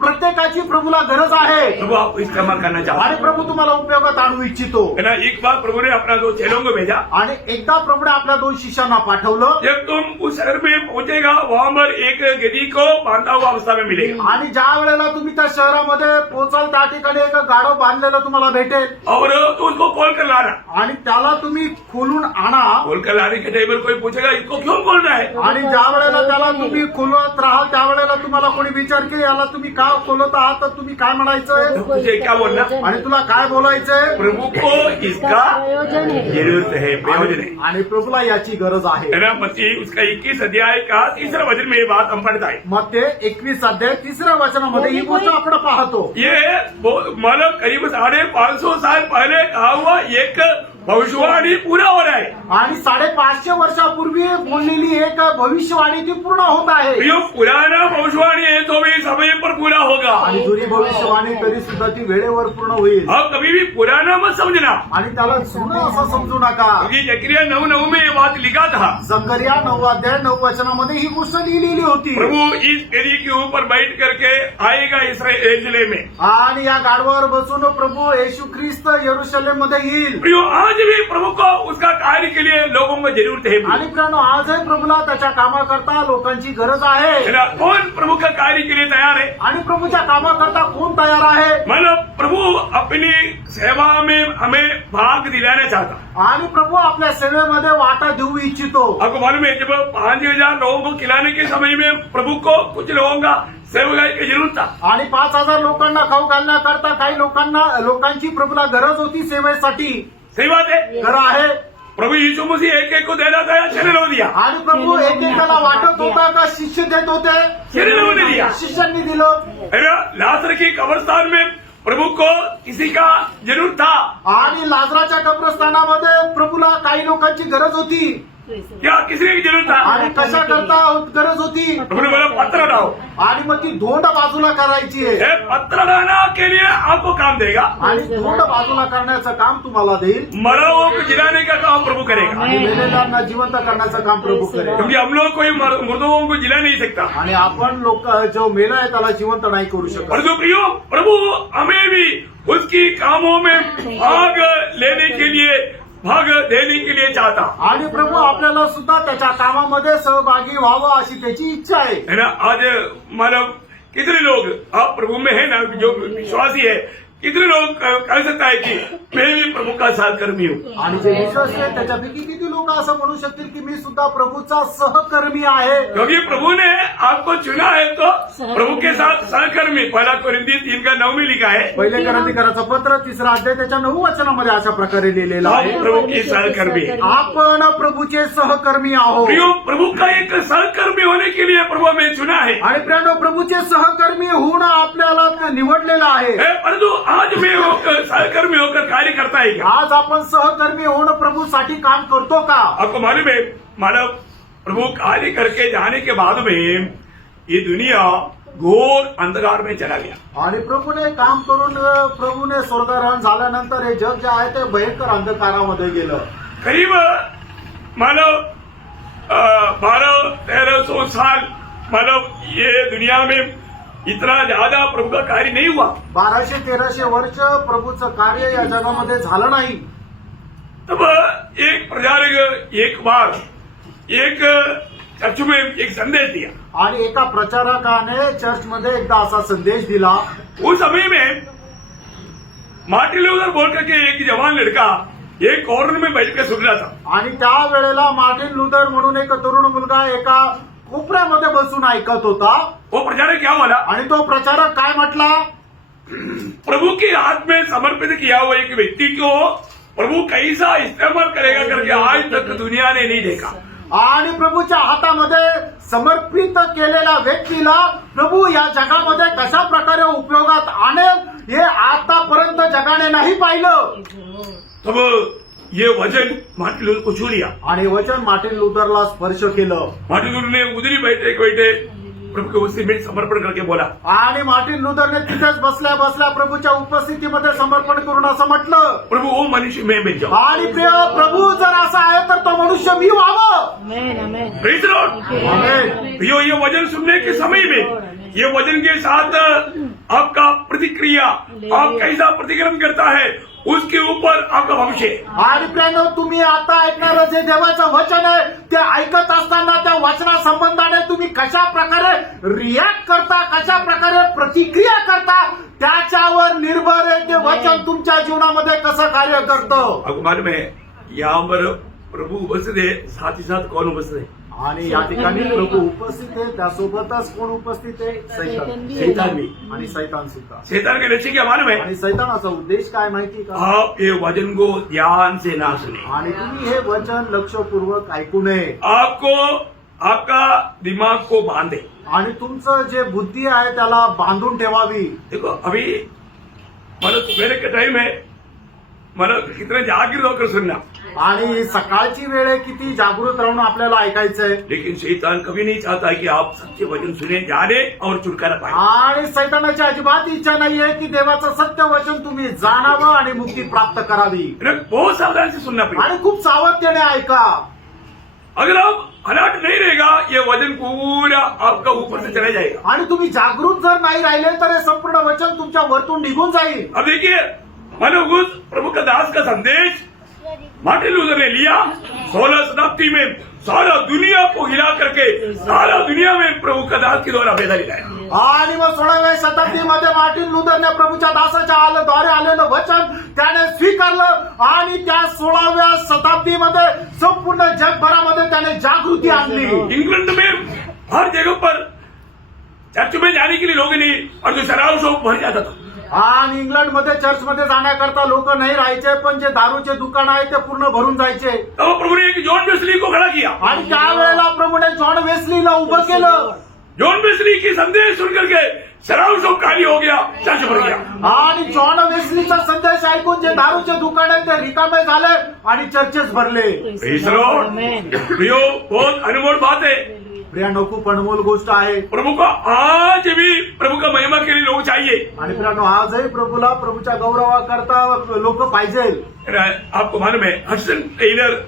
प्रत्येकाची प्रभूला गरज आहे. प्रभु आपको इस्तेमाल करना आणि चाहते प्रभू तुम्हाला उपयोगात आणू इच्छितो. है ना. एक बार प्रभु ने अपना 2 चेलों को भेजा. आणि एकदा प्रभूने आपल्या 2 शिष्यांना पाठवलं. जब तुम उस शहर में पहुंचेगा वहां पर एक गधी को बांधा हुआ अवस्था में मिलेगा. आणि ज्या वेळेला तुम्ही त्या शहरामध्ये पोहोचाल त्या ठिकाणी एक गाढव बांधलेलं तुम्हाला भेटेल. और तो उसको खोल कर लाना. आणि त्याला तुम्ही खोलून आणा. खोल कर लाने के टाइम पर कोई पूछेगा इसको क्यों खोलना है. आणि ज्या वेळेला त्याला तुम्ही खोलत राहाल त्यावेळेला तुम्हाला कोणी विचार की याला तुम्ही का खोलत आहात तर तुम्ही काय म्हणायचंय. मुझे क्या बोलना. आणि तुला काय बोलायचंय. प्रभु को इसका प्रयोजन है. जरूरत है प्रयोजन है. आणि प्रभूला याची गरज आहे. है ना. मत्ती उसका 21 अध्याय का 3रा वचन में ये बात हम पढ़ता है. मग ते 21 अध्याय 3 वचनामध्ये ही गोष्ट आपण पाहतो. ये मतलब करीब 550 साल पहले कहा हुआ एक भविष्यवाणी पूरा हो रहा है. आणि 550 वर्षापूर्वी बोललेली एक भविष्यवाणी ती पूर्ण होत आहे. जो पुराना भविष्यवाणी है तो भी समय पर पूरा होगा. आणि जुनी भविष्यवाणी तरी सुद्धा ती वेळेवर पूर्ण होईल. अब कभी भी पुराना मत समझना. आणि त्याला जुनं असं समजू नका. क्योंकि जकरिया 9:9 में ये बात लिखा था. जकरिया 9 अध्याय 9 वचनामध्ये ही गोष्ट लिहिलेली होती. प्रभु इस गधी के ऊपर बैठ करके आएगा इस्राएल में. आणि या गाडवावर बसून प्रभू येशू ख्रिस्त यरूशलेम मध्ये येईल. प्रियो आज भी प्रभु को उसका कार्य के लिए लोगों को जरूरत है. आणि प्रियानो आजही प्रभूला त्याच्या कामाकरता लोकांची गरज आहे. है ना. कौन प्रभु का कार्य के लिए तैयार है. आणि प्रभूच्या कामाकरता कोण तयार आहे. मतलब प्रभु अपनी सेवा में हमें भाग दिलाना चाहता. आणि प्रभू आपल्या सेवेमध्ये वाटा देऊ इच्छितो. आपको मालूम है जब 5000 लोगों को खिलाने के समय में प्रभु को कुछ लोगों का सेवकाई की जरूरत था. आणि 5000 लोकांना खाऊ घालण्याकरता काही लोकांची प्रभूला गरज होती सेवेसाठी. सही बात है। खरं आहे. प्रभु यीशु मसीह एक एक को देना था या शरीर दिया? आणि प्रभू एकेकाला वाटत होता का शिष्य देत होते? शरीर दिया। शिष्यांनी दिलं. है ना? लाजर की कब्रिस्तान में प्रभु को किसी का जरूरत था। आणि लाजराच्या कब्रस्थानामध्ये प्रभूला काही लोकांची गरज होती. क्या किसी की जरूरत था? आणि कशा करता गरज होती? प्रभु ने बोला पत्र डालो। आणि मग ती धोंड बाजूला करायची आहे. ये पत्र डालना के लिए आपको काम देगा। आणि धोंड बाजूला करण्याचं काम तुम्हाला देईल. मराओं को जिलाने का काम प्रभु करेगा। आणि मेलेल्यांना जिवंत करण्याचं काम प्रभू करेल. क्योंकि हम लोग कोई मुर्दों को जिला नहीं सकता। आणि आपण लोक जो मेला आहे त्याला जिवंत नाही करू शकत. परंतु प्रियो, प्रभु हमें भी उसकी कामों में भाग लेने के लिए, भाग देने के लिए चाहता आणि प्रभू आपल्याला सुद्धा त्याच्या कामामध्ये सहभागी व्हावं अशी त्याची इच्छा आहे. है ना। आज मतलब कितने लोग आप प्रभु में है ना, जो विश्वासी है, कितने लोग कह सकता है कि मैं भी प्रभु का सहकर्मी हूँ। आणि जे विश्वासी आहे त्याच्यापैकी किती लोक असं म्हणू शकतील की मी सुद्धा प्रभूचा सहकर्मी आहे. क्योंकि प्रभु ने आपको चुना है तो प्रभु के साथ सहकर्मी। पहला कोरिन्थी 3:9 में लिखा है, पहिले कोरिन्थीकराचं पत्र 3 अध्याय त्याच्या 9 वचनामध्ये अशा प्रकारे लिहिलेलं हम आहे, प्रभु के सहकर्मी हैं। आपण प्रभूचे सहकर्मी आहोत. प्रियो, प्रभु का एक सहकर्मी होने के लिए प्रभु हमें चुना है। आणि प्रियानो, प्रभूचे सहकर्मी होणं आपल्याला निवडलेलं आहे. परंतु आज मैं होकर सहकर्मी होकर कार्य करता है क्या? आज आपण सहकर्मी होणं प्रभूसाठी काम करतो का? आपको मालूम है, मानव प्रभु कार्य करके जाने के बाद में ये दुनिया घोर अंधकार में चला गया। आणि प्रभूने काम करून प्रभूने स्वर्गारोहण झाल्यानंतर हे जग जे आहे ते भयंकर अंधकारामध्ये गेलं. करीब मानव 1200-1300 साल मानव ये दुनिया में इतना ज्यादा प्रभु का कार्य नहीं हुआ। 1200-1300 वर्ष प्रभूचं कार्य या जगामध्ये झालं नाही. तब एक प्रचारक एक बार एक चर्च में एक संदेश दिया। आणि एका प्रचारकाने चर्चमध्ये एकदा असा संदेश दिला. उस समय में मार्टिन लूथर बोल करके एक जवान लड़का एक कॉर्नर में बैठ कर सुन रहा था। आणि त्या वेळेला मार्टिन लुथर म्हणून एक तरुण मुलगा एका कोपऱ्यामध्ये बसून ऐकत होता. वो प्रचारक क्या बोला? आणि तो प्रचारक काय म्हटला? प्रभु के हाथ में समर्पित किया हुआ एक व्यक्ति को प्रभु कैसा इस्तेमाल करेगा करके आज तक दुनिया ने नहीं देखा। आणि प्रभूच्या हातामध्ये समर्पित केलेल्या व्यक्तीला प्रभू या जगामध्ये कशा प्रकारे उपयोगात आणेल हे आतापर्यंत जगाने नाही पाहिलं. तब ये वचन मार्टिन लूथर को छू लिया। आणि वचन मार्टिन लुथरला स्पर्श केलं. मार्टिन लूथर ने उधर बैठे बैठे प्रभु के उसी में समर्पण करके बोला। आणि मार्टिन लुथरने तिथेच बसल्या बसल्या प्रभूच्या उपस्थितीमध्ये समर्पण करून असं म्हटलं, प्रभु वो मनुष्य में बन जाओ। आणि प्रिय प्रभू जर असा आहे तर तो मनुष्य मी व्हावं. Praise the Lord। आमेन. प्रियो, ये वचन सुनने के समय में ये वचन के साथ आपका प्रतिक्रिया, आप कैसा प्रतिक्रमण करता है उसके ऊपर आपका भविष्य है। आणि प्रियानो, तुम्ही आता ऐकणारं जे देवाचं वचन आहे ते ऐकत असताना त्या वचना संबंधाने तुम्ही कशा प्रकारे रिॲक्ट करता, कशा प्रकारे प्रतिक्रिया करता त्याच्यावर निर्भर आहे ते वचन तुमच्या जीवनामध्ये कसं कार्य करतं. आपको मालूम है यहाँ पर प्रभु उपस्थित है, साथ ही साथ कौन उपस्थित है? आणि या ठिकाणी प्रभू उपस्थित आहे, त्यासोबतच कोण उपस्थित आहे? सैतान भी. आणि सैतान सुद्धा. शैतान के लक्ष्य क्या मालूम है? आणि सैतानाचा उद्देश काय माहिती का? आप ये वचन को ध्यान से ना सुने। आणि तुम्ही हे वचन लक्षपूर्वक ऐकू नये. आपको आपका दिमाग को बांधे। आणि तुमचं जे बुद्धी आहे त्याला बांधून ठेवावी. देखो अभी मतलब सुबह का टाइम है, मतलब कितने जागृत होकर सुनना। आणि सकाळची वेळ आहे, किती जागृत राहून आपल्याला ऐकायचंय. लेकिन शैतान कभी नहीं चाहता कि आप सत्य वचन सुने, जाने और छुटकारा पाए। आणि सैतानाची अजिबात इच्छा नाहीये की देवाचं सत्य वचन तुम्ही जाणावं आणि मुक्ती प्राप्त करावी. बहुत सावधानी से सुनना पड़ेगा। आणि खूप सावधतेने ऐका. अगर आप अलर्ट नहीं रहेगा, ये वचन पूरा आपका ऊपर से चला जाएगा। आणि तुम्ही जागृत जर नाही राहिले तर हे संपूर्ण वचन तुमच्या वरतून निघून जाईल. अब देखिए, मानो उस प्रभु का दास का संदेश मार्टिन लूथर ने लिया, 16 शताब्दी में सारा दुनिया को हिला करके सारा दुनिया में प्रभु का दास के द्वारा भेदा दिलाया। आणि मग 16व्या शताब्दीमध्ये मार्टिन लुथरने प्रभूच्या दासाच्या द्वारे आलेलं वचन त्याने स्वीकारलं आणि त्या 16व्या शताब्दीमध्ये संपूर्ण जगभरामध्ये त्याने जागृती आणली. इंग्लैंड में हर जगह पर चर्च में जाने के लिए लोग नहीं, और जो शराब शौक भर जाता था। आणि इंग्लंडमध्ये चर्चमध्ये जाण्याकरता लोक नाही राहायचे, पण जे दारूचे दुकान आहे ते पूर्ण भरून जायचे. तब प्रभु ने एक जॉन वेस्ली को खड़ा किया. आणि त्यावेळेला प्रभूने जॉन वेस्लीला उभं केलं. जॉन वेस्ली की संदेश सुन करके शराब सब खाली हो गया, चर्च भर गया. आणि जॉन वेस्लीचा संदेश ऐकून जे दारूचे दुकान आहे ते रिकामे झाले आणि चर्चेस भरले. Praise the Lord. प्रियो, बहुत अनमोल बात है. प्रियानो, खूप अनमोल गोष्ट आहे. प्रभु को आज भी प्रभु का महिमा के लिए लोग चाहिए. आणि प्रियानो, आजही प्रभूला प्रभूच्या गौरवाकरता लोक पाहिजे. आपको मालूम है हडसन टेलर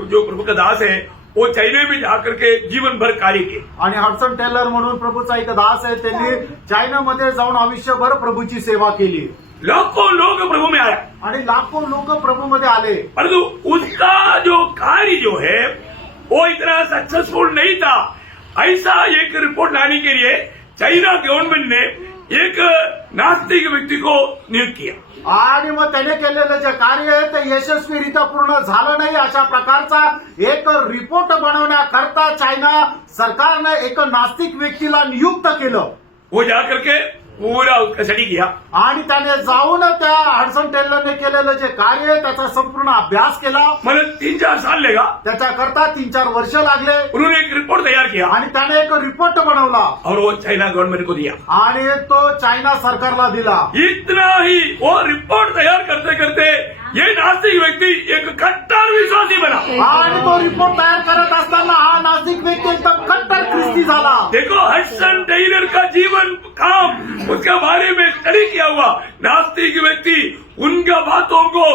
जो प्रभु का दास है वो चाइना में जाकर के जीवन भर कार्य किए. आणि हडसन टेलर म्हणून प्रभूचा एक दास आहे, त्यांनी चायनामध्ये जाऊन आयुष्यभर प्रभूची सेवा केली. लाखों लोग प्रभु में आया. आणि लाखो लोक प्रभूमध्ये आले. परंतु उसका जो कार्य जो है वो इतना सक्सेसफुल नहीं था. ऐसा एक रिपोर्ट लाने के लिए चाइना गवर्नमेंट ने एक नास्तिक व्यक्ति को नियुक्त किया. आणि मग त्याने केलेलं जे कार्य आहे ते यशस्वीरित्या पूर्ण झालं नाही, अशा प्रकारचा एक रिपोर्ट बनवण्याकरता चायना सरकारने एक नास्तिक व्यक्तीला नियुक्त केलं. वो जाकर के पूरा उसका स्टडी किया. आणि त्याने जाऊन त्या हडसन टेलरने केलेलं जे कार्य आहे त्याचा संपूर्ण अभ्यास केला. मतलब 3-4 साल लेगा. त्याच्याकरता 3-4 वर्ष लागले. उन्होंने एक रिपोर्ट तैयार किया आणि त्याने एक रिपोर्ट बनवला और वो चाइना गवर्नमेंट को दिया. आणि तो चायना सरकारला दिला. इतना ही वो रिपोर्ट तैयार करते करते ये नास्तिक व्यक्ति एक कट्टर विश्वासी बना. आणि तो रिपोर्ट तयार करत असताना हा नास्तिक व्यक्ती एकदम कट्टर ख्रिस्ती झाला. देखो हडसन टेलर का जीवन काम उसके बारे में स्टडी किया हुआ नास्तिक व्यक्ति उनका बातों को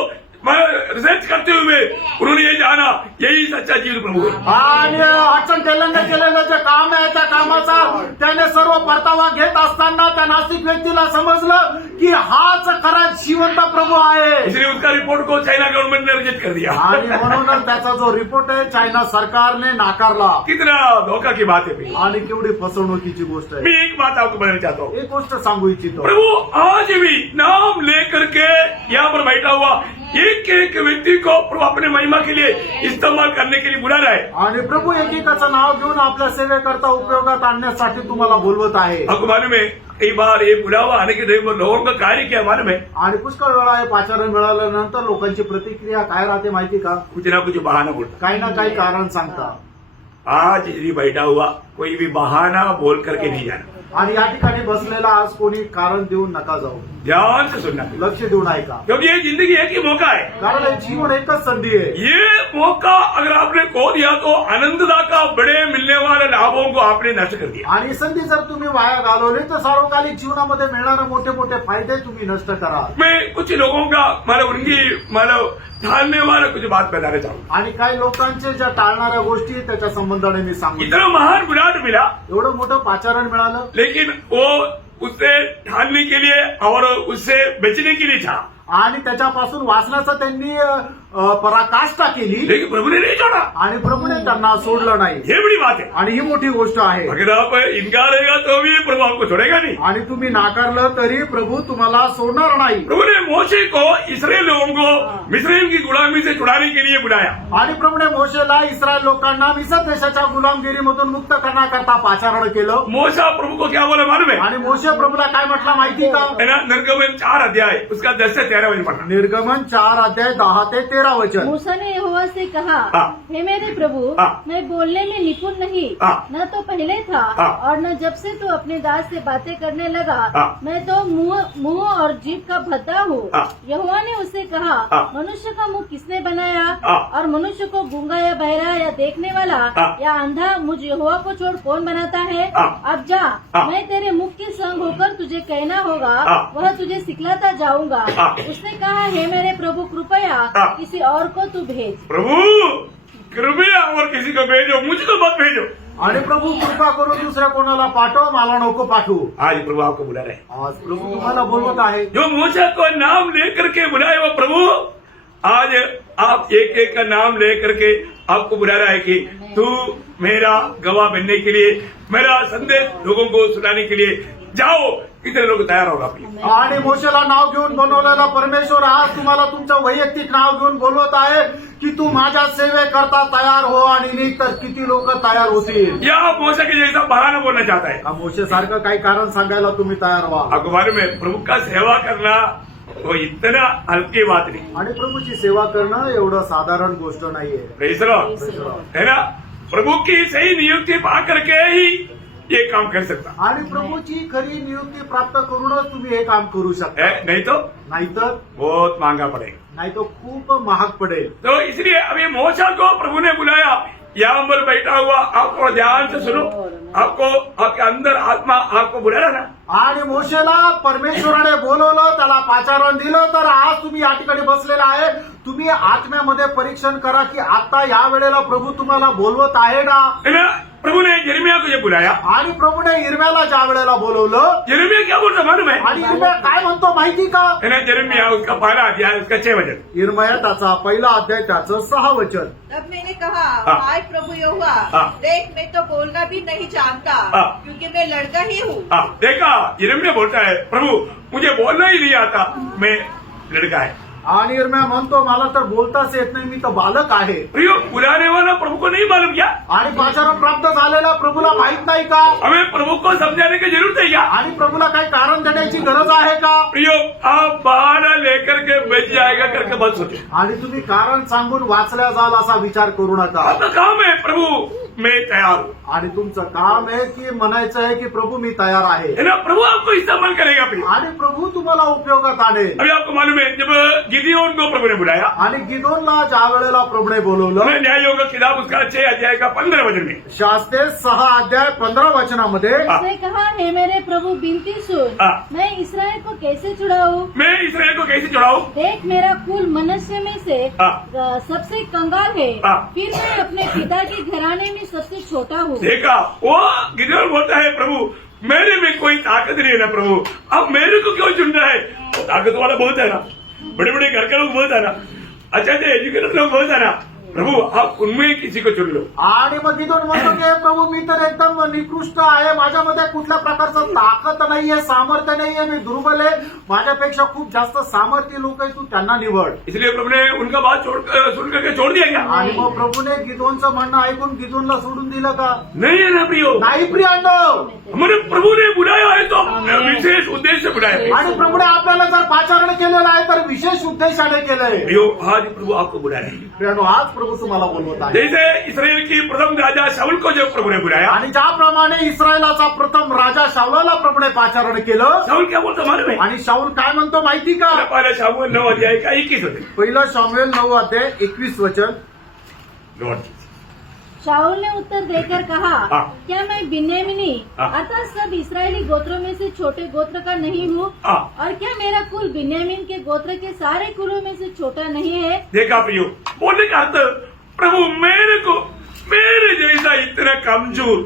रिसर्च करते हुए उन्होंने ये जाना यही सच्चा जीवन प्रभु है. आणि हडसन टेलरने केलेलं जे काम आहे त्या कामाचा त्याने सर्व परतावा घेत असताना त्या नास्तिक व्यक्तीला समजलं की हाच खरा जिवंत प्रभू आहे. इसलिए उसका रिपोर्ट को चाइना गवर्नमेंट ने रिजेक्ट कर दिया. आणि म्हणूनच त्याचा जो रिपोर्ट आहे चायना सरकारने नाकारला. कितना धोखा की बात है भाई. आणि केवढी फसवणुकीची गोष्ट आहे. मैं एक बात आपको बताना चाहता हूँ. एक गोष्ट सांगू इच्छितो. प्रभु आज भी नाम लेकर के यहाँ पर बैठा हुआ एक एक व्यक्ति को प्रभु अपने महिमा के लिए इस्तेमाल करने के लिए बुला रहा है. आणि प्रभू एकेकाचं नाव घेऊन आपल्या सेवेकरता उपयोगात आणण्यासाठी तुम्हाला बोलवत आहे. आपको मालूम है कई बार ये बुलावा आने के टाइम लोगों का कार्य क्या मालूम है. आणि पुष्कळ वेळा हे पाचारण मिळाल्यानंतर लोकांची प्रतिक्रिया काय राहते माहिती का? कुछ ना कुछ बहाना बोलता. काही ना काही कारण सांगता. आज यदि बैठा हुआ कोई भी बहाना बोल करके नहीं जाना. आणि या ठिकाणी बसलेला आज कोणी कारण देऊन नका जाऊ. ध्यान से सुनना लक्ष देऊन ऐका. क्योंकि ये जिंदगी एक ही मौका है. कारण हे जीवन एकच संधी आहे. ये मौका अगर आपने खो दिया तो आनंददा का बड़े मिलने वाले लाभों को आपने नष्ट कर दिया. आणि संधी जर तुम्ही वाया घालवली तर सार्वकालिक जीवनामध्ये मिळणारे मोठे मोठे फायदे तुम्ही नष्ट करा. मैं कुछ लोगों का मतलब ढालने वाला कुछ बात बताना चाहूंगा. आणि काही लोकांचे ज्या टाळणाऱ्या गोष्टी आहेत त्याच्या संबंधाने मी सांगू. इतना महान विराट मिला एवढं मोठं पाचारण मिळालं, लेकिन वो उससे ढालने के लिए और उससे बेचने के लिए था. आणि त्याच्यापासून वाचण्याचा त्यांनी पराकाष्ठा केली. लेकिन प्रभु ने नहीं छोड़ा. आणि प्रभूने त्यांना सोडलं नाही. ये बड़ी बात है. आणि ही मोठी गोष्ट आहे. अगर आप इनकारेगा तो भी प्रभु आपको छोड़ेगा नहीं. आणि तुम्ही नाकारलं तरी प्रभू तुम्हाला सोडणार नाही. प्रभु ने मोशे को इस्राएल लोगों को मिस्रईम की गुलामी से छुड़ाने के लिए बुलाया. आणि प्रभूने मोशेला इस्रायल लोकांना मिस्र देशाच्या गुलामगिरीमधून मुक्त करण्याकरता पाचारण केलं. मोशा प्रभु को क्या बोला मालूम है? आणि मोशे प्रभूला काय म्हटलं माहिती का? है ना, निर्गमन 4 अध्याय उसका 10 से 13 वचन पढ़ना. निर्गमन 4 अध्याय 10 ते 13 वचन. मूसा ने यहोवा से कहा, हाँ। हे मेरे प्रभु, हाँ। मैं बोलने में निपुण नहीं, हाँ। न तो पहले था हाँ। और न जब से तू अपने दास से बातें करने लगा। हाँ। मैं तो मुंह और जीभ का भद्दा हूँ। हाँ। यहोवा ने उससे कहा, हाँ। मनुष्य का मुंह किसने बनाया? हाँ। और मनुष्य को गूंगा या बहरा या देखने वाला हाँ। या अंधा मुझ यहोवा को छोड़ कौन बनाता है? हाँ। अब जा, हाँ। मैं तेरे मुख के संग होकर तुझे कहना होगा, हाँ। वह तुझे सिखलाता जाऊंगा। हाँ। उसने कहा, हे मेरे प्रभु, कृपया हाँ। किसी और को तू भेज। प्रभु कृपया और किसी को भेजो, मुझे तो मत भेजो. आणि प्रभू कृपा करून दुसऱ्या कोणाला पाठव, मला नको पाठवू. आज प्रभु आपको बुला रहे हैं. आज प्रभू तुम्हाला बोलवत आहे. जो मूसा को नाम लेकर के बुलाए वो प्रभु आज आप एक एक का नाम लेकर के आपको बुला रहा है कि तू मेरा गवाह बनने के लिए, मेरा संदेश लोगों को सुनाने के लिए जाओ. इतने लोग तैयार होगा प्रिय। आणि मोशेला नाव घेऊन बनवलेला परमेश्वर आज तुम्हाला तुमचं वैयक्तिक नाव घेऊन बोलवत आहे की तू माझ्या सेवेकरता तयार हो आणि निघ, तर किती लोक तयार होतील? या मोसे के जैसा बहाना बोलना चाहता है। मोशे सारखं काही कारण सांगायला तुम्ही तयार व्हा. आपको मालूम है प्रभु का सेवा करना वो इतना हल्की बात नहीं। आणि प्रभूची सेवा करणं एवढं साधारण गोष्ट नाहीये. Praise the Lord. है ना, प्रभु की सही नियुक्ति पा करके ही ये काम कर सकता आणि प्रभूची खरी नियुक्ती प्राप्त करूनच तुम्ही हे काम करू शकता. है, नहीं तो नाहीतर बहुत महंगा पड़ेगा। नाही तो खूप महाग पडेल. तो इसलिए अभी मोशा को प्रभु ने बुलाया, यहाँ पर बैठा हुआ आपको ध्यान से सुनो, आपको आपके अंदर आत्मा आपको बुला रहा ना। आणि मोशेला परमेश्वराने बोलवलं, त्याला पाचारण दिलं, तर आज तुम्ही या ठिकाणी बसलेला आहे. तुम्ही आत्म्यामध्ये परीक्षण करा की आता या वेळेला प्रभू तुम्हाला बोलवत आहे ना. है ना, प्रभु ने यिर्मयाह को ये बुलाया। आणि प्रभूने इर्म्याला ज्या वेळेला बोलवलं, यिर्मयाह क्या बोलता मालूम है? आणि इर्म्या काय म्हणतो माहिती का? है ना, यिर्मयाह उसका पहला अध्याय उसका 6 वचन। इर्मया त्याचा पहिला अध्याय त्याचं 6 वचन. तब मैंने कहा, हाँ। हाय प्रभु यहोवा, हाँ। देख मैं तो बोलना भी नहीं जानता, हाँ। क्योंकि मैं लड़का ही हूँ। हाँ, देखा यिर्मयाह बोलता है प्रभु मुझे बोलना ही नहीं आता, मैं लड़का है। आणि इर्म्या म्हणतो मला तर बोलताच येत नाही, मी तर बालक आहे. प्रियो, बुलाने वाला प्रभु को नहीं मालूम क्या? आणि पाचारण प्राप्त झालेला प्रभूला माहित नाही का? हमें प्रभु को समझाने की जरूरत है क्या? आणि प्रभूला काही कारण देण्याची गरज आहे का? प्रियो, आप बहाना लेकर के बच जाएगा करके मत सोचो। आणि तुम्ही कारण सांगून वाचल्या जाल असा विचार करू नका. आपका काम है प्रभु मैं तैयार हूँ, आणि तुमचं काम आहे की म्हणायचं आहे की प्रभू मी तयार आहे. है ना, प्रभु आपको इस्तेमाल करेगा प्रियो। आणि प्रभू तुम्हाला उपयोगात आणेल. अभी आपको मालूम है जब गिदियोन को प्रभु ने बुलाया, आणि गिदोनला ज्या वेळेला प्रभूने बोलवलं, हमें न्यायों का किताब उसका 6 अध्याय का 15 वचन में, शास्त्रे 6 अध्याय 15 वचनामध्ये उसने कहा, हे मेरे प्रभु बिनती सुन, हाँ। मैं इसराइल को कैसे छुड़ाऊं? मैं इसराइल को कैसे चढ़ाऊं? देख मेरा कुल मनुष्य में से हाँ। सबसे कंगाल है, हाँ। फिर मैं अपने पिता के घराने में सबसे छोटा हूँ. देखा, वो गिदियोन बोलता है प्रभु मेरे में कोई ताकत नहीं है ना प्रभु, अब मेरे को क्यों चुन रहा है? ताकत वाला बहुत है ना, बड़े बड़े घर के लोग बहुत है ना, अच्छा एजुकेटेड लोग बहुत है ना, प्रभु आप उनमें किसी को चुन लो। आणि मग गिदोन म्हणतो की "हे प्रभू मी तर एकदम निकृष्ट आहे, माझ्यामध्ये कुठल्या प्रकारचं ताकद नाहीये, सामर्थ्य नाहीये, मी दुर्बल आहे, माझ्यापेक्षा खूप जास्त सामर्थ्य लोक आहे, तू त्यांना निवड." इसलिए प्रभु ने उनका बात सुन करके छोड़ दिया क्या? आणि मग प्रभूने गिदोनचं म्हणणं ऐकून गिदोनला सोडून दिलं का? नहीं है ना प्रियो, नाही प्रियांनो. हमारे प्रभु ने बुलाया है तो विशेष उद्देश्य से बुलाया है। आणि प्रभूने आपल्याला जर पाचारण केलेलं आहे तर विशेष उद्देशाने केलंय. प्रियो, आज प्रभु आपको बुला रहे हैं। प्रियांनो, आज प्रभू तुम्हाला बोलवत आहे. जैसे इसराइल की प्रथम राजा शाऊल को जब प्रभु ने बुलाया, आणि ज्याप्रमाणे इस्रायलाचा प्रथम राजा शाऊलाला प्रभूने पाचारण केलं, शाऊल क्या बोलता मालूम है? आणि शाऊल काय म्हणतो माहिती का? पहला शाऊल 9 अध्याय का 21 वचन। पहिला शामुएल 9 अध्याय 21 वचन. लॉर्ड शाऊल ने उत्तर देकर कहा, हाँ। क्या मैं बिन्यामीनी हाँ। अर्थात सब इसराइली गोत्रों में से छोटे गोत्र का नहीं हूँ? हाँ। और क्या मेरा कुल बिन्यामीन के गोत्र के सारे कुलों में से छोटा नहीं है? देखा प्रियो, बोलने का अर्थ प्रभु मेरे जैसा इतना कमजोर,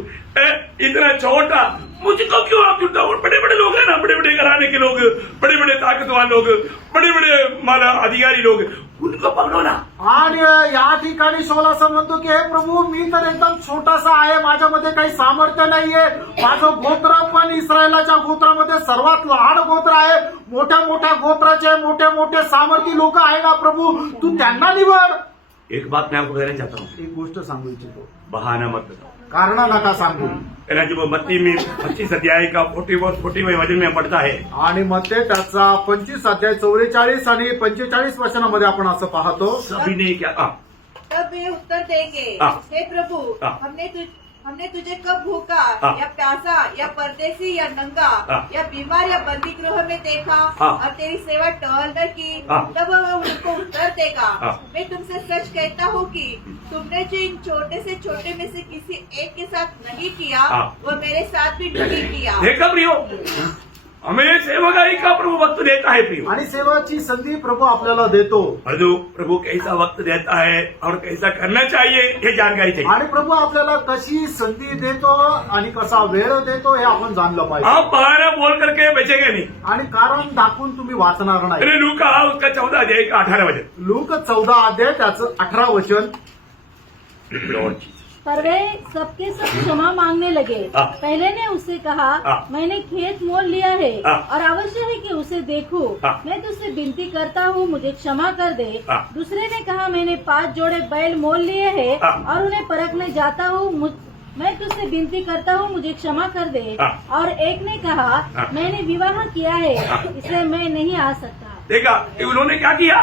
इतना छोटा, मुझको क्यों आप चुनते हो? बड़े बड़े लोग हैं ना, बड़े बड़े घराने के लोग, बड़े बड़े ताकतवान लोग, बड़े बड़े माला अधिकारी लोग, उनको पकड़ो ना। आणि या ठिकाणी शाऊल असं म्हणतो की हे प्रभू मी तर एकदम छोटासा आहे, माझ्यामध्ये काही सामर्थ्य नाहीये, माझं गोत्र पण इस्रायलाच्या गोत्रामध्ये सर्वात लहान गोत्र आहे, मोठ्या मोठ्या गोत्राचे मोठे मोठे सामर्थी लोक आहे ना प्रभू, तू त्यांना निवड. एक बात मैं आपको कहना चाहता हूँ, एक गोष्ट सांगू इच्छितो, बहाना मत बताओ। कारण नका सांगू. जब मत्ती में 25 अध्याय का 40 वचन में पढ़ता है, आणि मग ते त्याचा 25 अध्याय 44 आणि 45 वचनामध्ये आपण असं पाहतो. सभी ने क्या कहा? तब वे उत्तर देंगे, हाँ। हे प्रभु, हाँ। हमने तुझे कब भूखा हाँ। या प्यासा या परदेसी या नंगा हाँ। या बीमार या बंदी गृह में देखा हाँ। और तेरी सेवा टहल न की? हाँ। तब वह उनको उत्तर देगा, हाँ। मैं तुमसे सच कहता हूँ कि तुमने जो इन छोटे से छोटे में से किसी एक के साथ नहीं किया, हाँ। वह मेरे साथ भी नहीं किया। देखा प्रियो, हमें सेवकाई का प्रभु वक्त देता है प्रियो, आणि सेवाची संधी प्रभू आपल्याला देतो. और जो प्रभु कैसा वक्त देता है और कैसा करना चाहिए ये जानकारी चाहिए। आणि प्रभू आपल्याला कशी संधी देतो आणि कसा वेळ देतो हे आपण जाणलं पाहिजे. आप बहाना बोल करके बचेंगे नहीं। आणि कारण दाखवून तुम्ही वाचणार नाही. मैंने लूका उसका 14 अध्याय का 18 वचन। लूक 14 अध्याय त्याचं 18 वचन. लॉर्ड जीसस, पर वे सबके सब क्षमा मांगने लगे। हाँ। पहले ने उससे कहा, हाँ। मैंने खेत मोल लिया है हाँ। और अवश्य है कि उसे देखूं। हाँ। मैं तुझसे विनती करता हूँ, मुझे क्षमा कर दे। हाँ। दूसरे ने कहा, मैंने 5 जोड़े बैल मोल लिए हैं हाँ। और उन्हें परखने जाता हूँ। मैं तुझसे विनती करता हूँ, मुझे क्षमा कर दे। हाँ। और एक ने कहा, हाँ। मैंने विवाह किया है, हाँ। इसलिए मैं नहीं आ सकता। देखा कि उन्होंने क्या किया?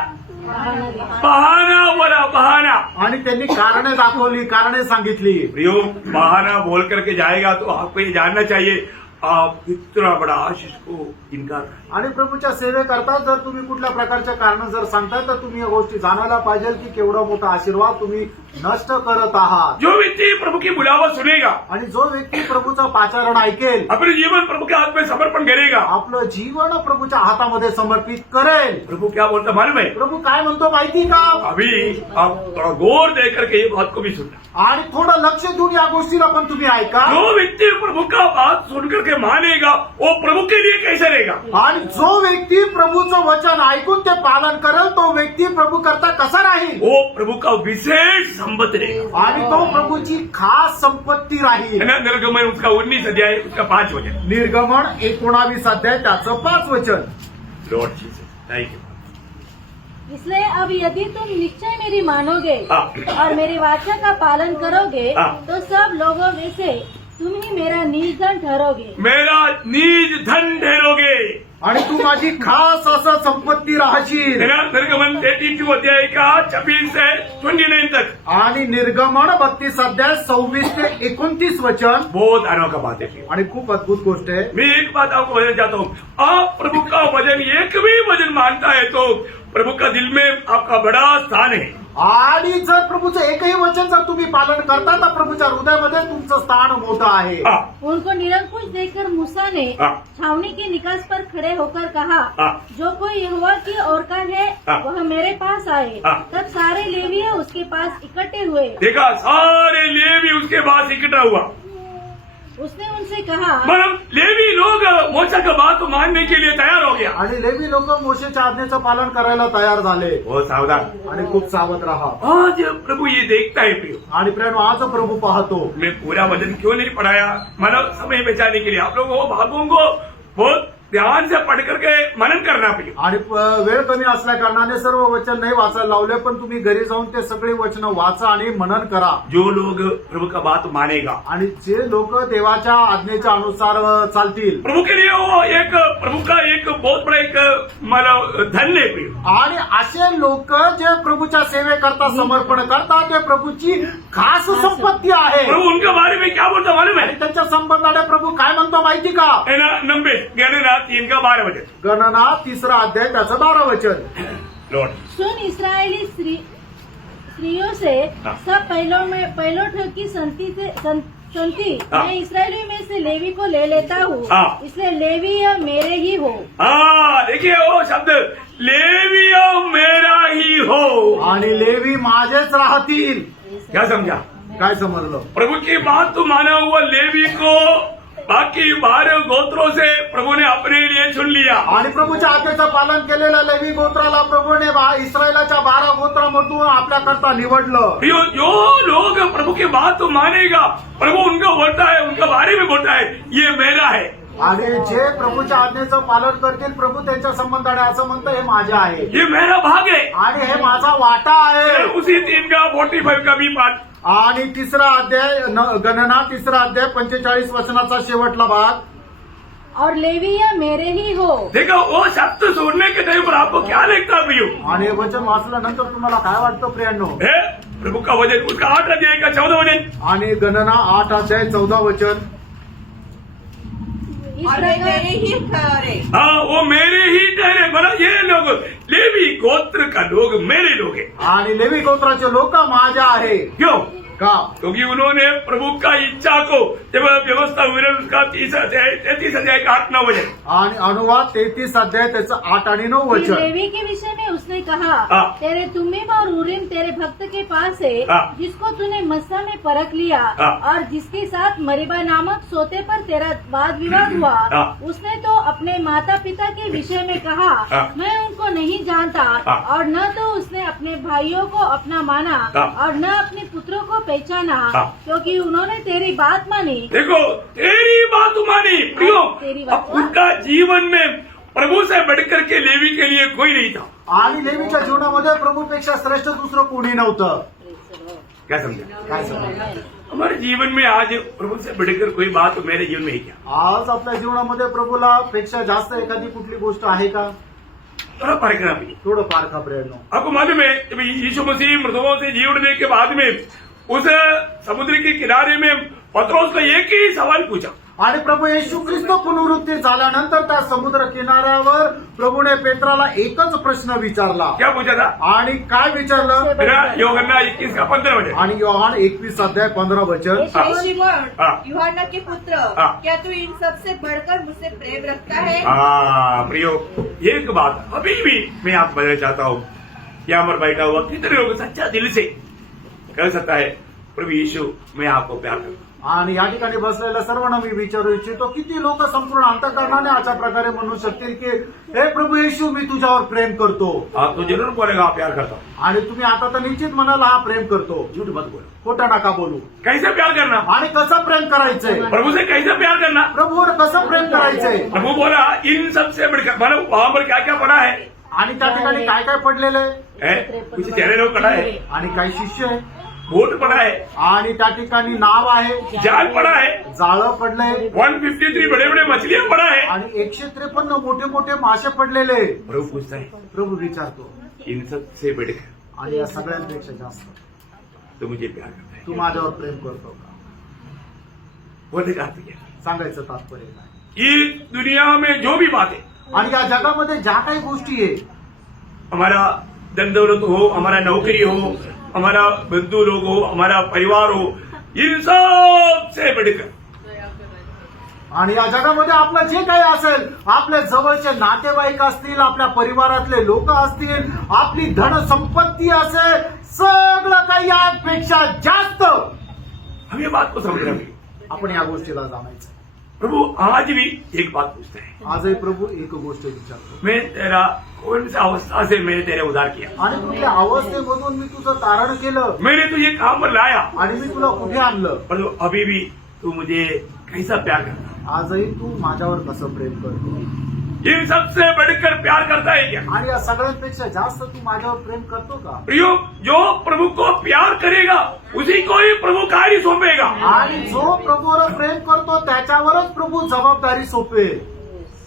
बहाना दिया। बहाना बोला, बहाना। आणि त्यांनी कारणे दाखवली, कारणे सांगितली। प्रियो, बहाना बोल करके जाएगा तो आपको ये जानना चाहिए आप इतना बड़ा आशीष को इनकार करें। आणि प्रभूच्या सेवेकरता जर तुम्ही कुठल्या प्रकारच्या कारण जर सांगताय तर तुम्ही या गोष्टी जाणायला पाहिजे की केवढा मोठा आशीर्वाद तुम्ही नष्ट करत आहात। जो व्यक्ति प्रभु की बुलावा सुनेगा, आणि जो व्यक्ती प्रभूचं पाचारण ऐकेल, अपने जीवन प्रभु के हाथ में समर्पण करेगा, आपलं जीवन प्रभूच्या हातामध्ये समर्पित करेल, प्रभु क्या बोलता मालूम है? प्रभू काय म्हणतो माहिती का? अभी आप थोड़ा गौर दे करके ये बात को भी सुनना। आणि थोडं लक्ष देऊन या गोष्टीला पण तुम्ही ऐका। जो व्यक्ति प्रभु का बात सुन करके मानेगा वो प्रभु के लिए कैसे रहेगा? आणि जो व्यक्ती प्रभूचं वचन ऐकून ते पालन करेल तो व्यक्ती प्रभू करता कसा राहील? वो प्रभु का विशेष संपत्ति रहेगा। आणि तो प्रभूची खास संपत्ती राहील। है ना? निर्गमन उसका 19 अध्याय उसका 5 वचन। निर्गमन 19 अध्याय त्याचं 5 वचन। Lord Jesus, thank you. इसलिए अब यदि तुम निश्चय मेरी मानोगे हाँ। और मेरी वाचा का पालन करोगे हाँ। तो सब लोगों में से तुम ही मेरा निज धन ठहरोगे। मेरा निज धन ठहरोगे। आणि तू माझी खास असं संपत्ती राहशील। है ना? निर्गमन 32 अध्याय का 26 से 29 तक। आणि निर्गमन 32 अध्याय 26 ते 29 वचन। बहुत अनोखा बात है। आणि खूप अद्भुत गोष्ट आहे। मैं एक बात आपको बताना चाहता हूँ, आप प्रभु का वचन एक भी वचन मानता है तो प्रभु का दिल में आपका बड़ा स्थान है। आणि जर प्रभूचं एकही वचन जर तुम्ही पालन करता तर प्रभूच्या हृदयामध्ये तुमचं स्थान मोठं आहे। हाँ, उनको निरंकुश देखकर मूसा ने हाँ। छावनी के निकास पर खड़े होकर कहा, हाँ। जो कोई यहोवा की ओर का है हाँ। वह मेरे पास आए। हाँ। तब सारे लेवीय उसके पास इकट्ठे हुए। देखा सारे लेवी उसके पास इकट्ठा हुआ। उसने उनसे कहा, मतलब लेवी लोग मोसा का बात को मानने के लिए तैयार हो गया। आणि लेवी लोक मोशेच्या आज्ञेचं पालन करायला तयार झाले। बहुत सावधान। आणि खूप सावध राहा। आज प्रभु ये देखता है प्रियो। आणि प्रेम आज प्रभू पाहतो। मैं पूरा वचन क्यों नहीं पढ़ाया? मानव समय बचाने के लिए आप लोगों को भागों को बहुत ध्यान से पढ़ करके मनन करना प्रियो। आणि वेळ कमी असल्या कारणाने सर्व वचन नाही वाचायला लावले, पण तुम्ही घरी जाऊन ते सगळे वचन वाचा आणि मनन करा। जो लोग प्रभु का बात मानेगा, आणि जे लोक देवाच्या आज्ञेच्या अनुसार चालतील, प्रभु के लिए वो एक प्रभु का एक बहुत बड़ा एक मतलब धन है प्रियो। आणि असे लोक जे प्रभूच्या सेवेकरता समर्पण करतात ते प्रभूची खास संपत्ती आहे। प्रभु उनके बारे में क्या बोलता मालूम है? आणि त्यांच्या संबंधाने प्रभू काय म्हणतो माहिती का? है ना? नंबर 3 का 12 वचन। गणना 3 अध्याय त्याचं 12 वचन। लॉर्ड सुन इस्राएली स्त्रियों से हाँ। सब पहलोठों की संति हाँ। मैं इसराइली में से लेवी को ले लेता हूँ। हाँ। इसलिए लेवी या मेरे ही हो। हाँ, देखिए वो शब्द लेवियो मेरा ही हो। आणि लेवी माझेच राहतील। क्या समझा? काय समजलं? प्रभु की बात तो माना हुआ लेवी को बाकी 12 गोत्रों से प्रभु ने अपने लिए चुन लिया। आणि प्रभूच्या आज्ञेचं पालन केलेल्या लेवी गोत्राला प्रभूने इस्रायलाच्या 12 गोत्रामधून आपल्याकरता निवडलं। जो लोग प्रभु की बात तो मानेगा, प्रभु उनको बोलता है, उनके बारे में बोलता है, ये मेरा है। आणि जे प्रभूच्या आज्ञेचं पालन करतील प्रभू त्यांच्या संबंधाने असं म्हणतं हे माझे आहे, ये मेरा भाग है। आणि हे माझा वाटा आहे। उसी 3 का 45 का भी पाठ। आणि 3 अध्याय गणना 3 अध्याय 45 वचनाचा शेवटला भाग। और लेवी या मेरे ही हो। देखो वो शब्द सुनने के टाइम पर आपको क्या लगता है प्रियो? आणि हे वचन वाचल्यानंतर तुम्हाला काय वाटतं प्रियांनो? है प्रभु का वचन उसका 8 अध्याय का 14 वचन। आणि गणना 8 अध्याय 14 वचन। इस और वे प्रकार मेरे ही ठहरे। हाँ, वो मेरे ही ठहरे। मतलब ये लोग लेवी गोत्र का लोग मेरे लोग हैं। आणि लेवी गोत्राचे लोक माझे आहे। क्यों? का? क्योंकि उन्होंने प्रभु का इच्छा को जब व्यवस्था हुई उसका 33 अध्याय का 8-9 वचन। आणि अनुवाद 33 अध्याय त्याचं 8 आणि 9 फिर वचन। लेवी के विषय में उसने कहा, हाँ। तेरे तुम्मीम और उरीम तेरे भक्त के पास है, हाँ। जिसको तूने मस्सा में परख लिया हाँ। और जिसके साथ मरीबा नामक सोते पर तेरा वाद विवाद हुआ। हाँ। उसने तो अपने माता पिता के विषय में कहा, हाँ। मैं उनको नहीं जानता, हाँ। और न तो उसने अपने अपने भाइयों को अपना माना हाँ। और न अपने पुत्रों को पहचाना, हाँ। क्योंकि उन्होंने तेरी बात मानी। देखो, तेरी बात मानी प्रियो। तेरी बात अब उनका जीवन में प्रभु से बढ़कर के लेवी के लिए कोई नहीं था। आणि लेवीच्या जीवनामध्ये प्रभूपेक्षा श्रेष्ठ दुसरं कोणी नव्हतं. क्या समझा? काय समजलं? हमारे जीवन में आज प्रभु से बढ़कर कोई बात मेरे जीवन में है क्या? आज आपल्या जीवनामध्ये प्रभूला पेक्षा जास्त एखादी कुठली गोष्ट आहे का? थोड़ा फर्क है अभी। थोडं फार का प्रयत्न. आपको मालूम है जब यीशु मसीह मृतकों से जी उठने के बाद में उस समुद्र के किनारे में पतरोस को एक ही सवाल पूछा। आणि प्रभू येशू ख्रिस्त पुनरुत्थित झाल्यानंतर त्या समुद्र किनाऱ्यावर प्रभूने पेत्राला एकच प्रश्न विचारला. क्या पूछा था? आणि काय विचारलं? मेरा यूहन्ना 21:15 आणि योहान 21:15 हाँ। हे शिमोन, हाँ। यूहन्ना के पुत्र, हाँ। क्या तू इन सब से बढ़कर मुझसे प्रेम रखता है? प्रियो, एक बात अभी भी मैं आपको बताना चाहता हूँ, यहाँ पर बैठा हुआ कितने लोग सच्चा दिल से कह सकता है प्रभु यीशु मैं आपको प्यार करता हूँ। आणि या ठिकाणी बसलेल्या सर्वांना मी विचारू इच्छितो, किती लोक संपूर्ण अंतःकरणाने अशा प्रकारे म्हणू शकतील की हे प्रभू येशू मी तुझ्यावर प्रेम करतो. आप तो जरूर बोलेगा प्यार करता हूँ। आणि तुम्ही आता तर निश्चित म्हणाला हा प्रेम करतो. झूठ मत बोलो। खोटा नका बोलू. कैसे प्यार करना? आणि कसं प्रेम करायचंय? प्रभु से कैसे प्यार करना? प्रभूवर कसं प्रेम करायचंय? प्रभु बोला इन सबसे बढ़कर, मतलब वहां पर क्या क्या पढ़ा है? आणि त्या ठिकाणी काय काय पडलेलं आहे? हैं? कुछ चेहरे लोग पढ़ा है, आणि काही शिष्य आहे, बोट पढ़ा है, आणि त्या ठिकाणी नाव आहे, जाल पढ़ा है, जाळं पडलंय, 153 बड़े बड़े मछलियां पढ़ा है। आणि 153 मोठे मोठे मासे पडलेले. प्रभु पूछता है प्रभू विचारतो, इन सबसे बढ़कर आणि या सगळ्यांपेक्षा जास्त तो मुझे प्यार करता है। तू माझ्यावर प्रेम करतो का? बोलने का अर्थ क्या? सांगायचं तात्पर्य काय? ये दुनिया में जो भी बातें, आणि या जगामध्ये ज्या काही गोष्टी आहे, हमारा धन दौलत हो, हमारा नौकरी हो, हमारा बंधु लोग हो, हमारा परिवार हो, इन सब से बढ़कर आणि या जगामध्ये आपलं जे काही असेल, आपल्या जवळचे नातेवाईक असतील, आपल्या परिवारातले लोक असतील, आपली धन संपत्ती असेल, सगळं काही यापेक्षा जास्त हम ये बात को समझ रहे हैं। आपण या गोष्टीला जाणायचं. प्रभु आज भी एक बात पूछता है, आजही प्रभू एक गोष्ट विचारतो, मैं तेरा कौन सी अवस्था से मैंने तेरे उद्धार किया? आणि कुठल्या अवस्थेमधून मी तुझं तारण केलं, मैंने तुझे काम पर लाया, आणि मी तुला कुठे आणलं. प्रभु अभी भी तू मुझे कैसा प्यार करता? आजही तू माझ्यावर कसं प्रेम करतो, इन सबसे बढ़कर प्यार करता है क्या? आणि या सगळ्यांपेक्षा जास्त तू माझ्यावर प्रेम करतो का? प्रियो, जो प्रभु को प्यार करेगा उसी को ही प्रभु कार्य सौंपेगा। आणि जो प्रभूवर प्रेम करतो त्याच्यावरच प्रभू जबाबदारी सोपेल.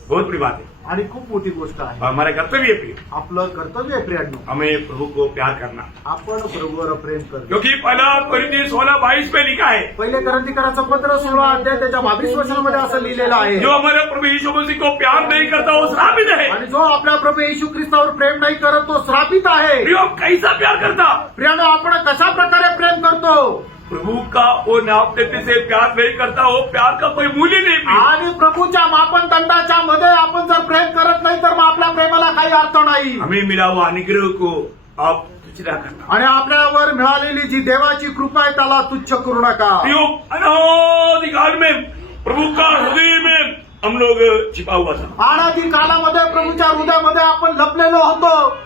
बहुत बड़ी बात है आणि खूप मोठी गोष्ट आहे. और हमारा कर्तव्य है प्रिय, आपलं कर्तव्य आहे प्रियांनो, हमें प्रभु को प्यार करना, आपण प्रभूवर प्रेम करतो. क्योंकि पहला कोरिन्थी 16:22 में लिखा है, पहिले करंतीकराचं पत्र 16 अध्याय त्याच्या 22 वचनामध्ये असं लिहिलेलं आहे, जो हमारे प्रभु यीशु मसीह को प्यार नहीं करता वो श्रापित है। आणि जो आपल्या प्रभू येशू ख्रिस्तावर प्रेम नाही करत तो श्रापित आहे. प्रियो, कैसा प्यार करता? प्रियांनो, आपण कशा प्रकारे प्रेम करतो? प्रभु का वो नापते से प्यार नहीं करता, वो प्यार का कोई मूल्य नहीं प्रिय। आणि प्रभूच्या मापनदंडाच्या मध्ये आपण जर प्रेम करत नाही तर मग आपल्या प्रेमाला काही अर्थ नाही. हमें मिला हुआ अनुग्रह को आप तुच्छ ना करना। आणि आपल्यावर मिळालेली जी देवाची कृपा आहे त्याला तुच्छ करू नका. प्रियो, अनादिकाल में प्रभु का हृदय में हम लोग छिपा हुआ था। अनादी कालामध्ये प्रभूच्या हृदयामध्ये आपण लपलेलो होतो.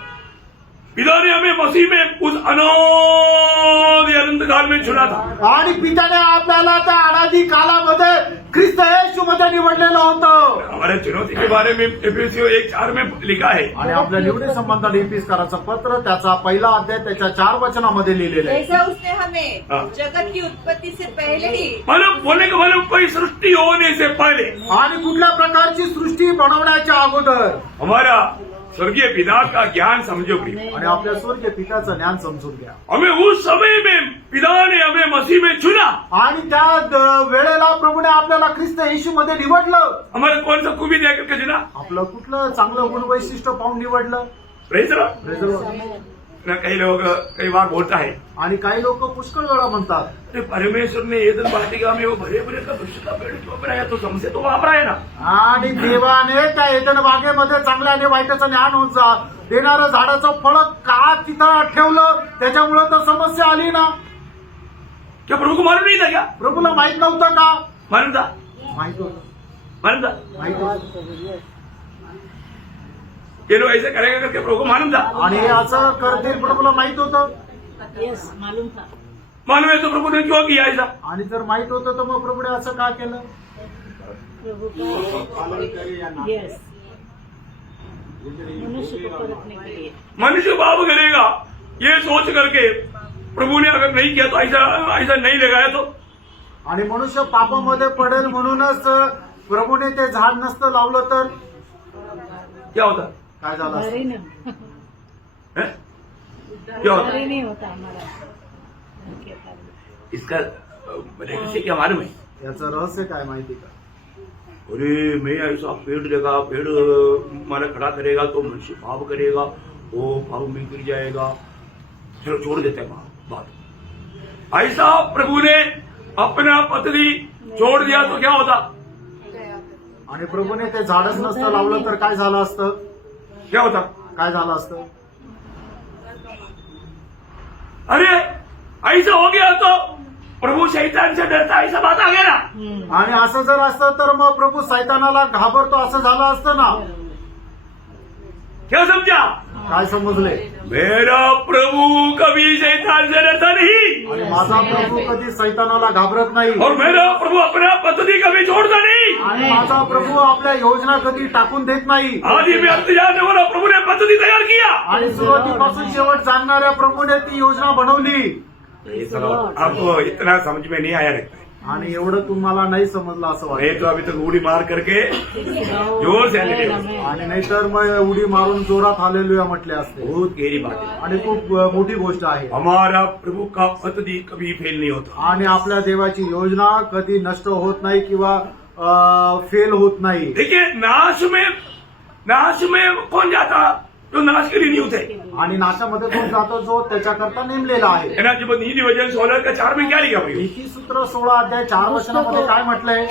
पिता ने हमें मसीह में उस अनादि अनंत काल में चुना था। आणि पित्याने आपल्याला त्या अनादी कालामध्ये ख्रिस्त येशू मध्ये निवडलेलं होतं. हमारे चुनौती के बारे में एफएससी 1:4 में लिखा है, आणि आपल्या निवडी संबंधाने इफिसकाराचं पत्र त्याचा पहिला अध्याय त्याच्या 4 वचनामध्ये लिहिलेलं आहे. जैसा उसने हमें हाँ। जगत की उत्पत्ति से पहले ही मतलब बोलने का मतलब कोई सृष्टि होने से पहले आणि कुठल्या प्रकारची सृष्टी बनवण्याच्या अगोदर हमारा स्वर्गीय पिता का ज्ञान समझो प्रिय। आणि आपल्या स्वर्गीय पित्याचं ज्ञान समजून घ्या. हमें उस समय में पिता ने हमें मसीह में चुना। आणि त्या वेळेला प्रभूने आपल्याला ख्रिस्त येशू मध्ये निवडलं. हमारे कौन सा खूबी देकर के चुना? आपलं कुठलं चांगलं गुण वैशिष्ट्य पाहून निवडलं? Praise Lord. Praise the Lord. ना कई लोग कई बार बोलता है, आणि काही लोक पुष्कळ वेळा म्हणतात, अरे परमेश्वर ने ये दिन बाटिका में वो भरे भरे का वृक्ष का पेड़ क्यों बनाया? तो हमसे तो वापरा है ना। आणि देवाने त्या एदन बागेमध्ये चांगल्या आणि वाईटाचं ज्ञान देणारं झाडाचं फळ का तिथं ठेवलं? त्याच्यामुळे तर समस्या आली ना. क्या प्रभु को मालूम नहीं था क्या? प्रभूला माहित नव्हतं का? मालूम था, माहित होतं. मालूम था। माहित होतं. ये लोग ऐसे करेंगे करके प्रभु को मालूम था। आणि हे असं करतील प्रभूला माहित होतं. यस मालूम था. मालूम है तो प्रभु ने क्यों किया ऐसा? आणि जर माहित होतं तर मग प्रभूने असं का केलं? प्रभु का यस मनुष्य को परखने के लिए. मनुष्य पाप करेगा ये सोच करके प्रभु ने अगर नहीं किया तो ऐसा नहीं लगाया तो आणि मनुष्य पापामध्ये पडेल म्हणूनच प्रभूने ते झाड नसतं लावलं तर क्या होता? काय झालं डर असतं? ही नहीं है? क्या होता? डर ही नहीं होता हमारा. इसका रहस्य क्या मालूम है? याचं रहस्य काय माहिती का? अरे मैं ऐसा पेड़ देगा, पेड़ मारा खड़ा करेगा तो मनुष्य पाप करेगा, वो पाप में गिर जाएगा, चलो छोड़ देते हैं बात। ऐसा प्रभु ने अपना पत्नी छोड़ दिया तो क्या होता? आणि प्रभूने ते झाडच नसतं लावलं तर काय झालं असतं? क्या होता? काय झालं असतं? अरे ऐसा हो गया तो प्रभु शैतान से डरता, ऐसा बात आ गया ना। आणि असं जर असतं तर मग प्रभू सैतानाला घाबरतो असं झालं असतं ना. क्या समझा? काय समजले? मेरा प्रभु कभी शैतान से डरता नहीं आणि माझा प्रभू कधी सैतानाला घाबरत नाही. और मेरा प्रभु अपना पत्नी कभी छोड़ता नहीं। आणि माझा प्रभू आपल्या योजना कधी टाकून देत नाही. आदि में अंत जानने वाला प्रभु ने पद्धति तैयार किया। आणि सुरुवातीपासून शेवट जाणणाऱ्या प्रभूने ती योजना बनवली. आपको इतना समझ में नहीं आया लगता है। आणि एवढं तुम्हाला नाही समजलं असं नहीं वाटतं. तो अभी तक उड़ी मार करके जोर से हालेलुया। आणि नाहीतर मग उडी मारून जोरात हालेलुया म्हटले असते. बहुत गहरी बात है। आणि खूप मोठी गोष्ट आहे. हमारा प्रभु का पद्धति कभी फेल नहीं होता। आणि आपल्या देवाची योजना कधी नष्ट होत नाही किंवा फेल होत नाही. देखिए नाश में कौन जाता जो नाश के लिए नहीं होते आणि नाशामध्ये कोण जातो जो त्याच्याकरता नेमलेला आहे. है ना। जब नीति वचन 16:4 में क्या लिखा भाई? नीतिसूत्र 16 वचनामध्ये काय म्हटलंय?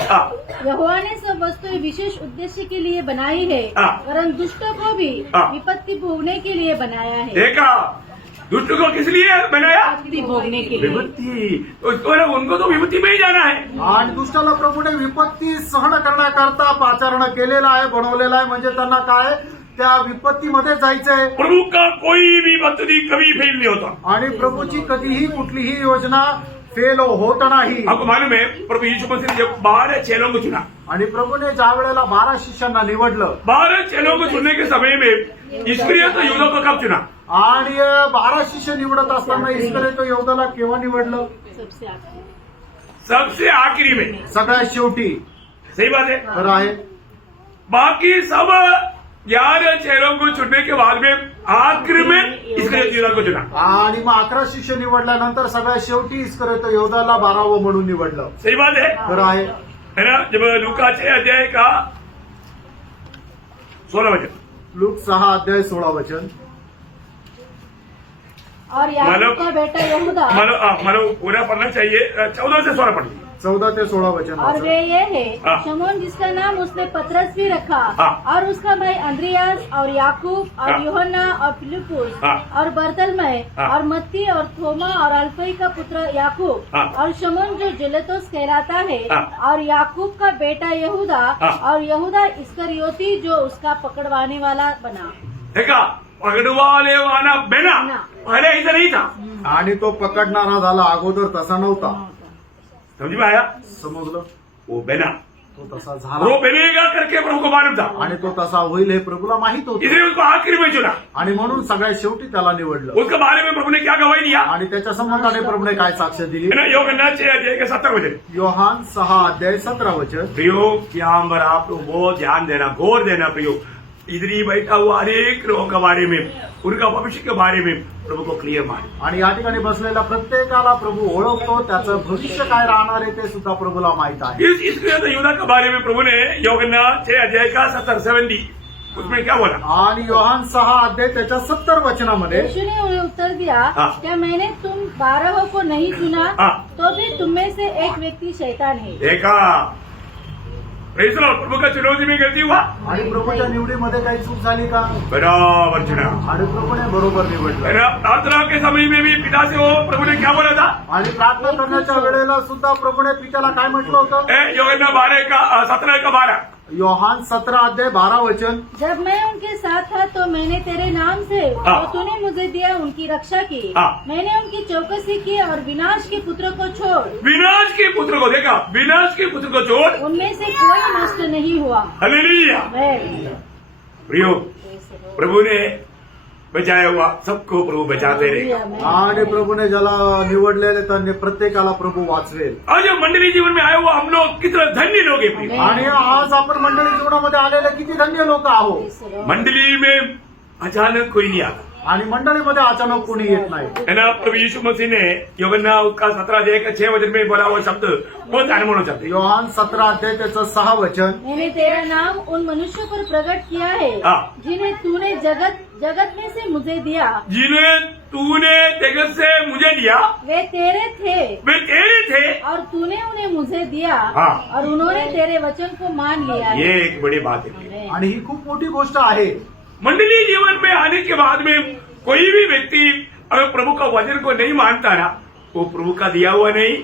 यहोवा ने सब वस्तुएं विशेष उद्देश्य के लिए बनाई है, हाँ। वरन दुष्टों को भी हाँ। विपत्ति भोगने के लिए बनाया है. देखा दुष्ट को किस लिए बनाया? विपत्ति भोगने के लिए. विपत्ति। तो इसको ना उनको तो विपत्ति में ही जाना है। आणि दुष्टाला प्रभूने विपत्ती सहन करण्याकरता पाचारण केलेलं आहे, बनवलेलं आहे. म्हणजे त्यांना काय त्या विपत्तीमध्ये जायचंय. प्रभु का कोई भी पद्धति कभी फेल नहीं होता। आणि प्रभूची कधीही कुठलीही योजना फेल होत नाही. आपको मालूम है प्रभु यीशु मसीह ने जब 12 चेलों को चुना, आणि प्रभूने ज्या वेळेला 12 शिष्यांना निवडलं 12 चेलों को चुनने के समय में इस्करियोत यहूदा को कब चुना? आणि 12 शिष्य निवडत असताना इस्करियोत यहूदाला केव्हा निवडलं? सबसे आखिरी. सबसे आखिरी में। सगळ्यात शेवटी. सही बात है। खरं आहे. बाकी सब 11 चेलों को चुनने के बाद में आखिर में इस्करियोत यहूदा को चुना। आणि मग 11 शिष्य निवडल्यानंतर सगळ्यात शेवटी इस्करियोत यहूदाला 12वं म्हणून निवडलं. सही बात है। खरं आहे. है ना। जब लूका 6 अध्याय का 16 वचन, लूक 6:16 वचन. और याकूब का बेटा यहूदा मतलब पूरा पढ़ना चाहिए। 14 से 16 पढ़ 14 ते 16 वचन और वाचा. वे ये है हाँ। शमौन जिसका नाम उसने पतरस भी रखा, हाँ। और उसका भाई अंद्रियास और याकूब और हाँ। यूहन्ना और फिलिपुस हाँ। और बरतलमय हाँ। और मत्ती और थोमा और अल्फई का पुत्र याकूब हाँ। और शमौन जो जुलेतोस कहलाता है हाँ। और याकूब का बेटा यहूदा हाँ। और यहूदा इस्करियोती जो उसका पकड़वाने वाला बना. देखा पकड़वाले वाला बेना ना। पहले ऐसा नहीं था। आणि तो पकडणारा झाला, अगोदर तसा नव्हता. समझ में आया? समजलं? वो बेना तो तसा वो झाला बनेगा करके प्रभु को मालूम था, आणि तो तसा होईल हे प्रभूला माहित होतं. इसलिए उसको आखिरी में चुना। आणि म्हणून सगळ्यात शेवटी त्याला निवडलं. उसके बारे में प्रभु ने क्या गवाही दिया? आणि त्याच्या संबंधाने प्रभूने काय साक्ष दिली? है ना। योहन्ना 6 अध्याय के 17 वचन। योहान 6:17 वचन. प्रियो यहाँ पर आप लोग बहुत ध्यान देना, गौर देना प्रियो। इधर ही बैठा हुआ हर एक लोगों के बारे में, उनका भविष्य के बारे में प्रभु को क्लियर मान। आणि या ठिकाणी बसलेल्या प्रत्येकाला प्रभू ओळखतो, त्याचं भविष्य काय राहणार आहे ते सुद्धा प्रभूला माहित आहे. इस्करियोत यहूदा के बारे में प्रभु ने योहन्ना 6 अध्याय का 70 उसमें क्या बोला? आणि योहान 6 त्याच्या 70 वचनामध्ये यीशु ने उन्हें उत्तर दिया, हाँ। क्या मैंने तुम 12 को नहीं चुना? हाँ। तो भी तुम में से एक व्यक्ति शैतान है. देखा प्रेज़ द लॉर्ड। प्रभु का चुनौती में गलती हुआ, आणि प्रभूच्या निवडीमध्ये काही चूक झाली का? बराबर चुना। आणि प्रभूने बरोबर है निवडलं. ना। प्रार्थना के समय में भी पिता से वो प्रभु ने क्या बोला था? आणि प्रार्थना करण्याच्या वेळेला सुद्धा प्रभूने पित्याला काय म्हटलं होतं? योहन्ना 12 का 17 का 12 योहान 17:12 जब मैं उनके साथ था तो मैंने तेरे नाम से हाँ। जो तूने मुझे दिया उनकी रक्षा की। हाँ। मैंने उनकी चौकसी की और विनाश के पुत्र को छोड़ विनाश के पुत्र को देखा, विनाश के पुत्र को छोड़, उनमें से कोई नष्ट नहीं हुआ। हालेलुया। आमेन। प्रियो, प्रभु ने बचाया हुआ सबको प्रभु बचाते रहे। आमेन। आणि प्रभूने ज्याला निवडलेले त्यांनी प्रत्येकाला प्रभू वाचवेल। आज जो मंडली जीवन में आया हुआ हम लोग कितना धन्य लोग हैं प्रियो। आणि आज आपण मंडळी जीवनामध्ये आलेले किती धन्य लोक आहोत। मंडली में अचानक कोई नहीं आता आणि मंडळीमध्ये अचानक कोणी येत नाही। है ना। प्रभु यीशु मसीह ने यूहन्ना उसका 17:6 में बोला वो शब्द बहुत अनमोल हो जाते हैं। योहान 17 त्याचं 6 मैंने तेरा नाम उन मनुष्यों पर प्रकट किया है हाँ। जिन्हें तूने जगत में से मुझे दिया। जिन्हें तूने जगत से मुझे दिया वे तेरे थे वे तेरे थे। और तूने उन्हें मुझे दिया हाँ। और उन्होंने तेरे वचन को मान लिया है। ये एक बड़ी बात है। आमेन। आणि ही खूप मोठी गोष्ट आहे। मंडली जीवन में आने के बाद में कोई भी व्यक्ति अगर प्रभु का वचन को नहीं मानता ना, वो प्रभु का दिया हुआ नहीं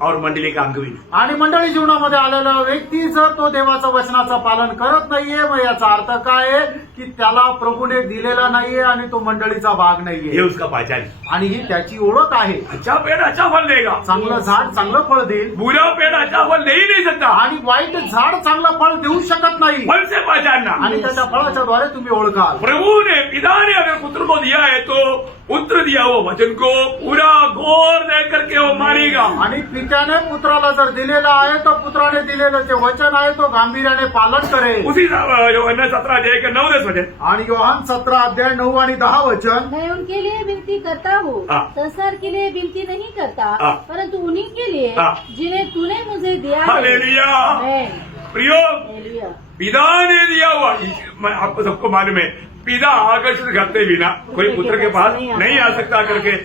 और मंडली का अंग भी नहीं। आणि मंडळी जीवनामध्ये आलेला व्यक्ती जर तो देवाचं वचनाचं पालन करत नाहीये, मग याचा अर्थ काय आहे की त्याला प्रभूने दिलेला नाहीये आणि तो मंडळीचा भाग ये नाहीये। उसका पहचान है। आणि ही त्याची ओळख आहे। अच्छा पेड़ अच्छा फल देगा, चांगलं झाड चांगलं फळ देईल बुरा पेड़ अच्छा फल दे ही नहीं सकता। आणि वाईट झाड चांगलं फळ देऊ शकत नाही। फल से पहचानना। आणि त्याच्या फळाच्या द्वारे तुम्ही ओळखाल। प्रभु ने पिता ने अगर पुत्र को दिया है तो पुत्र दिया हुआ वचन को पूरा गौर दे करके वो मानेगा। आणि पित्याने पुत्राला जर दिलेलं आहे तर पुत्राने दिलेलं जे वचन आहे तो गांभीर्याने पालन करेल। उसी यूहन्ना 17:9-10 वचन। आणि योहान 17:9 आणि 10 वचन। मैं उनके लिए विनती करता हूँ, हाँ। संसार के लिए विनती नहीं करता, हाँ। परंतु उन्हीं के लिए हाँ। जिन्हें तूने मुझे दिया है। हालेलुया। आमेन। प्रियो, हालेलुया। पिता ने दिया हुआ, मैं आपको सबको मालूम है पिता आकर्षित करते बिना कोई पुत्र के पास नहीं आ सकता करके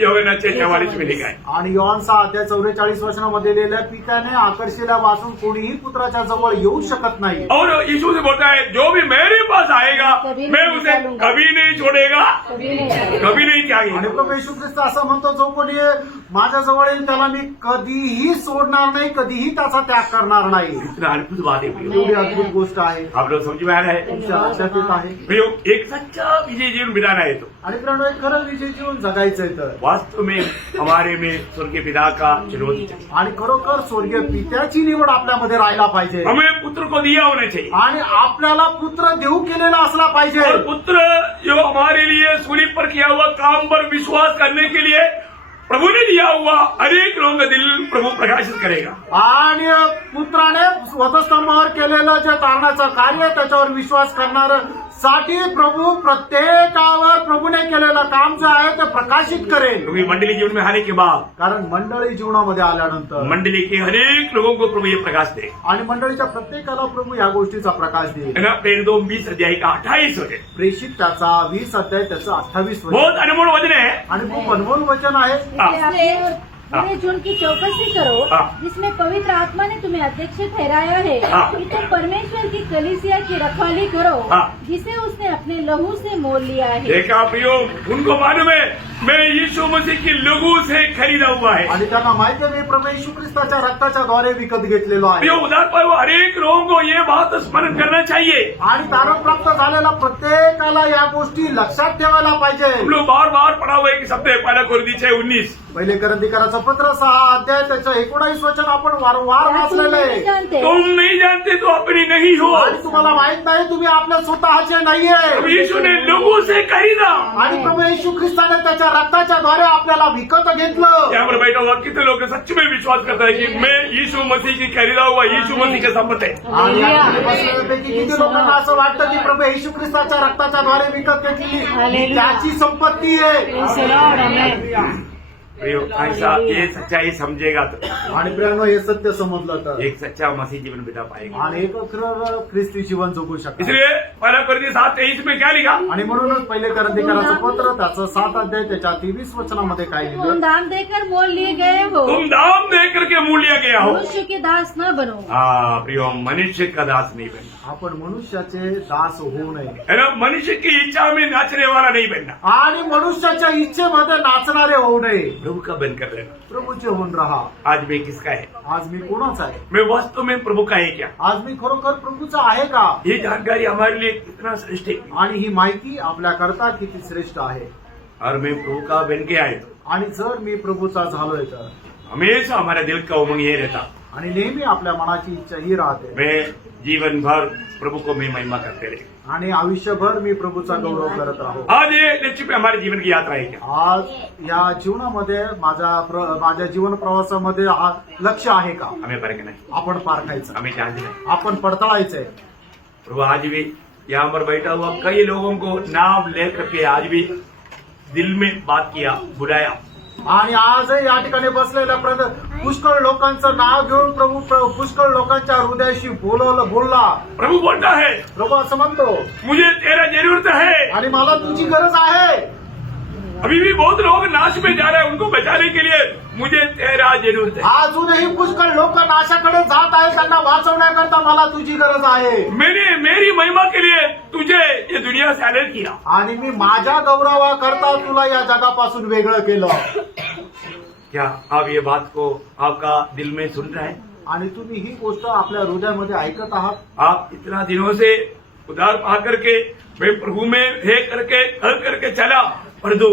यूहन्ना 6:44 में लिखा है। आणि योहान 6:44 वचनामध्ये लिहिलं आहे, पित्याने आकर्षिला वाचून कोणीही पुत्राच्या जवळ येऊ शकत नाही। और यीशु से बोलता है जो भी मेरे पास आएगा मैं उसे कभी नहीं छोड़ेगा, कभी नहीं। कभी नहीं आणि त्यागेगा। प्रभू येशू ख्रिस्त असं म्हणतो, जो कोणी माझ्या जवळ येईल त्याला मी कधीही सोडणार नाही, कधीही त्याचा त्याग करणार नाही। इतना अद्भुत बात है प्रियो। एवढी अद्भुत गोष्ट आहे। आप लोग समझ में आ रहा है तुमच्या लक्षात येत आहे। प्रियो, एक सच्चा विजय जीवन बिताना है तो आणि प्रणव एक खरं विजय जीवन जगायचंय तर वास्तव में हमारे में स्वर्गीय पिता का चुनौती चाहिए। आणि खरोखर स्वर्गीय पित्याची निवड आपल्यामध्ये राहायला पाहिजे। हमें पुत्र को दिया होना चाहिए आणि आपल्याला पुत्र देऊ केलेला असला पाहिजे। और पुत्र जो हमारे लिए सूली पर किया हुआ काम पर विश्वास करने के लिए प्रभु ने दिया हुआ अनेक लोगों का दिल प्रभु प्रकाशित करेगा। आणि पुत्राने वधस्तंभावर केलेलं जे तारणाचं कार्य त्याच्यावर विश्वास करणार साठी प्रभू प्रत्येकावर प्रभूने केलेलं काम जे आहे ते प्रकाशित करेल। क्योंकि मंडली जीवन में आने के बाद कारण मंडळी जीवनामध्ये आल्यानंतर मंडली के अनेक लोगों को प्रभु ये प्रकाश दे, आणि मंडळीच्या प्रत्येकाला प्रभू या गोष्टीचा प्रकाश देईल। है ना। प्रेरित 20:28 वचन प्रेषित त्याचा 20 अध्याय त्याचं 28 वचन बहुत अनमोल वचन है। आणि खूप अनमोल वचन आहे। इसलिए अपने और पूरे जून की चौकसी करो, हाँ। जिसमें पवित्र आत्मा ने तुम्हें अध्यक्ष ठहराया है हाँ। कि तुम परमेश्वर की कलीसिया की रखवाली करो, हाँ। जिसे उसने अपने लहू से मोल लिया है। देखा प्रियो, उनको मालूम है मैं यीशु मसीह की लहू से खरीदा हुआ है। आणि त्यांना माहिती आहे मी प्रभू येशू ख्रिस्ताच्या रक्ताच्या द्वारे विकत घेतलेलो आहे। प्रियो, उदार पर वो अनेक लोगों को ये बात स्मरण करना चाहिए। आणि तारण प्राप्त झालेला प्रत्येकाला या गोष्टी लक्षात ठेवायला पाहिजे। हम लोग बार बार पढ़ा हुआ है कि शब्द है 1 कोरिन्थी 6:19। पहिले करंदीकराचं पत्र 6 अध्याय त्याचं 19 वचन आपण वारंवार क्या तुम वाचलेलं नहीं आहे। जानते? तुम नहीं जानते तो अपनी नहीं हो। आणि तुम्हाला माहित नाही तुम्ही आपल्या स्वतःचे अब नाहीये। यीशु ने लोगों से खरीदा। आणि प्रभू येशू ख्रिस्ताने त्याच्या रक्ताच्या द्वारे आपल्याला विकत घेतलं। यहाँ पर बैठा हुआ कितने लोग सच में विश्वास करता है कि मैं यीशु मसीह की खरीदा हुआ यीशु मसीह के संपत्ति है। आणि यामध्ये बसलेल्यापैकी किती लोकांना असं वाटतं की प्रभू येशू ख्रिस्ताच्या रक्ताच्या द्वारे विकत घेतलेली त्याची संपत्ती आहे। प्रियो, ऐसा ये सच्चाई समझेगा तो आणि प्रियानो हे सत्य समजलं तर एक सच्चा मसीह जीवन बिता पाएगा। आणि एक खरं ख्रिस्ती जीवन जगू शकतो। इसलिए 1 कोरिन्थी 7:23 में क्या लिखा? आणि म्हणूनच पहिले करंदीकराचं पत्र त्याचं 7 अध्याय त्याच्या 23 वचनामध्ये काय तुम लिहिलं, दाम देकर मोल लिए गए हो, तुम दाम दे करके मूल्य गया हो। मनुष्य के दास न बनो। हाँ प्रियो, मनुष्य का दास नहीं बनना, आपण मनुष्याचे दास होऊ नये है ना। मनुष्य की इच्छा में नाचने वाला नहीं बनना। आणि मनुष्याच्या इच्छेमध्ये नाचणारे होऊ नये। प्रभु का बनकर रहना। प्रभूचे होऊन राहा. आज मैं किसका है? आज मी कोणाचा आहे? मैं वास्तव में प्रभु का है क्या? आज मी खरोखर प्रभूचा आहे का? ये जानकारी हमारे लिए कितना श्रेष्ठ है आणि ही माहिती आपल्याकरता किती श्रेष्ठ आहे. और मैं प्रभु का बन के आए तो आणि जर मी प्रभूचा झालोय तर हमेशा हमारा दिल का उमंग ये रहता, आणि नेहमी आपल्या मनाची इच्छा ही राहते मैं जीवन भर प्रभु को मैं महिमा करते रहे. आणि आयुष्यभर मी प्रभूचा गौरव करत राहू. आज ये लक्ष्य पे हमारे जीवन की यात्रा है क्या? आज या जीवनामध्ये माझ्या जीवन प्रवासामध्ये हा लक्ष्य आहे का? हमें परखना है, आपण पारखायचं, हमें जांचना है. आपण पडताळायचंय. प्रभु आज भी यहाँ पर बैठा हुआ कई लोगों को नाम लेकर के आज भी दिल में बात किया, बुलाया. आणि आजही या ठिकाणी बसलेल्या पुष्कळ लोकांचं नाव घेऊन प्रभू पुष्कळ लोकांच्या हृदयाशी बोलला. प्रभु बोलता है, प्रभू असं म्हणतो, मुझे तेरा जरूरत है. आणि मला तुझी गरज आहे. अभी भी बहुत लोग नाश में जा रहे हैं, उनको बचाने के लिए मुझे तेरा जरूरत है. अजूनही पुष्कळ लोक नाशाकडे जात आहेत, त्यांना वाचवण्याकरता मला तुझी गरज आहे. मैंने मेरी महिमा के लिए तुझे ये दुनिया से अलग किया. आणि मी माझ्या गौरवाकरता तुला या जगापासून वेगळं केलं. क्या आप ये बात को आपका दिल में सुन रहे हैं? आणि तुम्ही ही गोष्ट आपल्या हृदयामध्ये ऐकत आहात. आप इतना दिनों से उधार पा करके मैं प्रभु में है करके कर करके चला, परंतु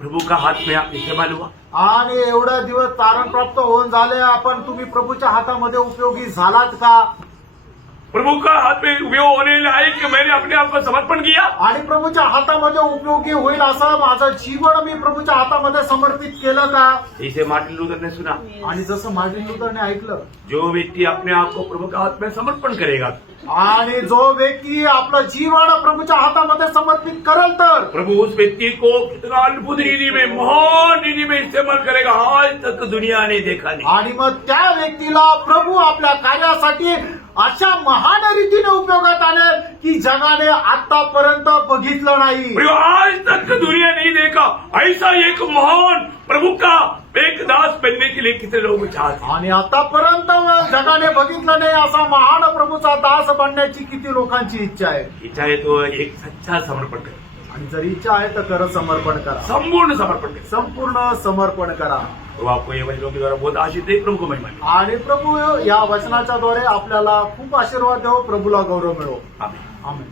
प्रभु का हाथ में आप इस्तेमाल हुआ. आणि एवढा दिवस तारण प्राप्त होऊन झाले, आपण तुम्ही प्रभूच्या हातामध्ये उपयोगी झालात का? प्रभु का हाथ में उपयोग होने लायक कि मैंने अपने आप को समर्पण किया. आणि प्रभूच्या हातामध्ये उपयोगी होईल असं माझं जीवन मी प्रभूच्या हातामध्ये समर्पित केलं का? इसे मार्टिन लूथर ने सुना, आणि जसं मार्टिन लूथरने ऐकलं, जो व्यक्ति अपने आप को प्रभु का हाथ में समर्पण करेगा, आणि जो व्यक्ती आपलं जीवन प्रभूच्या हातामध्ये समर्पित करेल तर प्रभु उस व्यक्ति को कितना अद्भुत रीति में, महान रीति में इस्तेमाल करेगा, आज तक दुनिया ने देखा नहीं. आणि मग त्या व्यक्तीला प्रभू आपल्या कार्यासाठी अशा महान रीतीने उपयोगात आले की जगाने आतापर्यंत बघितलं नाही. प्रभु आज तक दुनिया नहीं देखा ऐसा एक महान प्रभु का एक दास बनने के लिए कितने लोग चाहते हैं. आणि आतापर्यंत जगाने बघितलं नाही असा महान प्रभूचा दास बनण्याची किती लोकांची इच्छा आहे. इच्छा है तो एक सच्चा समर्पण करें, आणि जर इच्छा आहे तर खरं समर्पण करा, संपूर्ण समर्पण करें. संपूर्ण समर्पण करा. तो आपको ये वचनों के द्वारा बहुत आशीष दे. प्रभु को महिमा दे. आणि प्रभू या वचनाच्या द्वारे आपल्याला खूप आशीर्वाद देव, प्रभूला गौरव मिळो. आमीन. आमेन.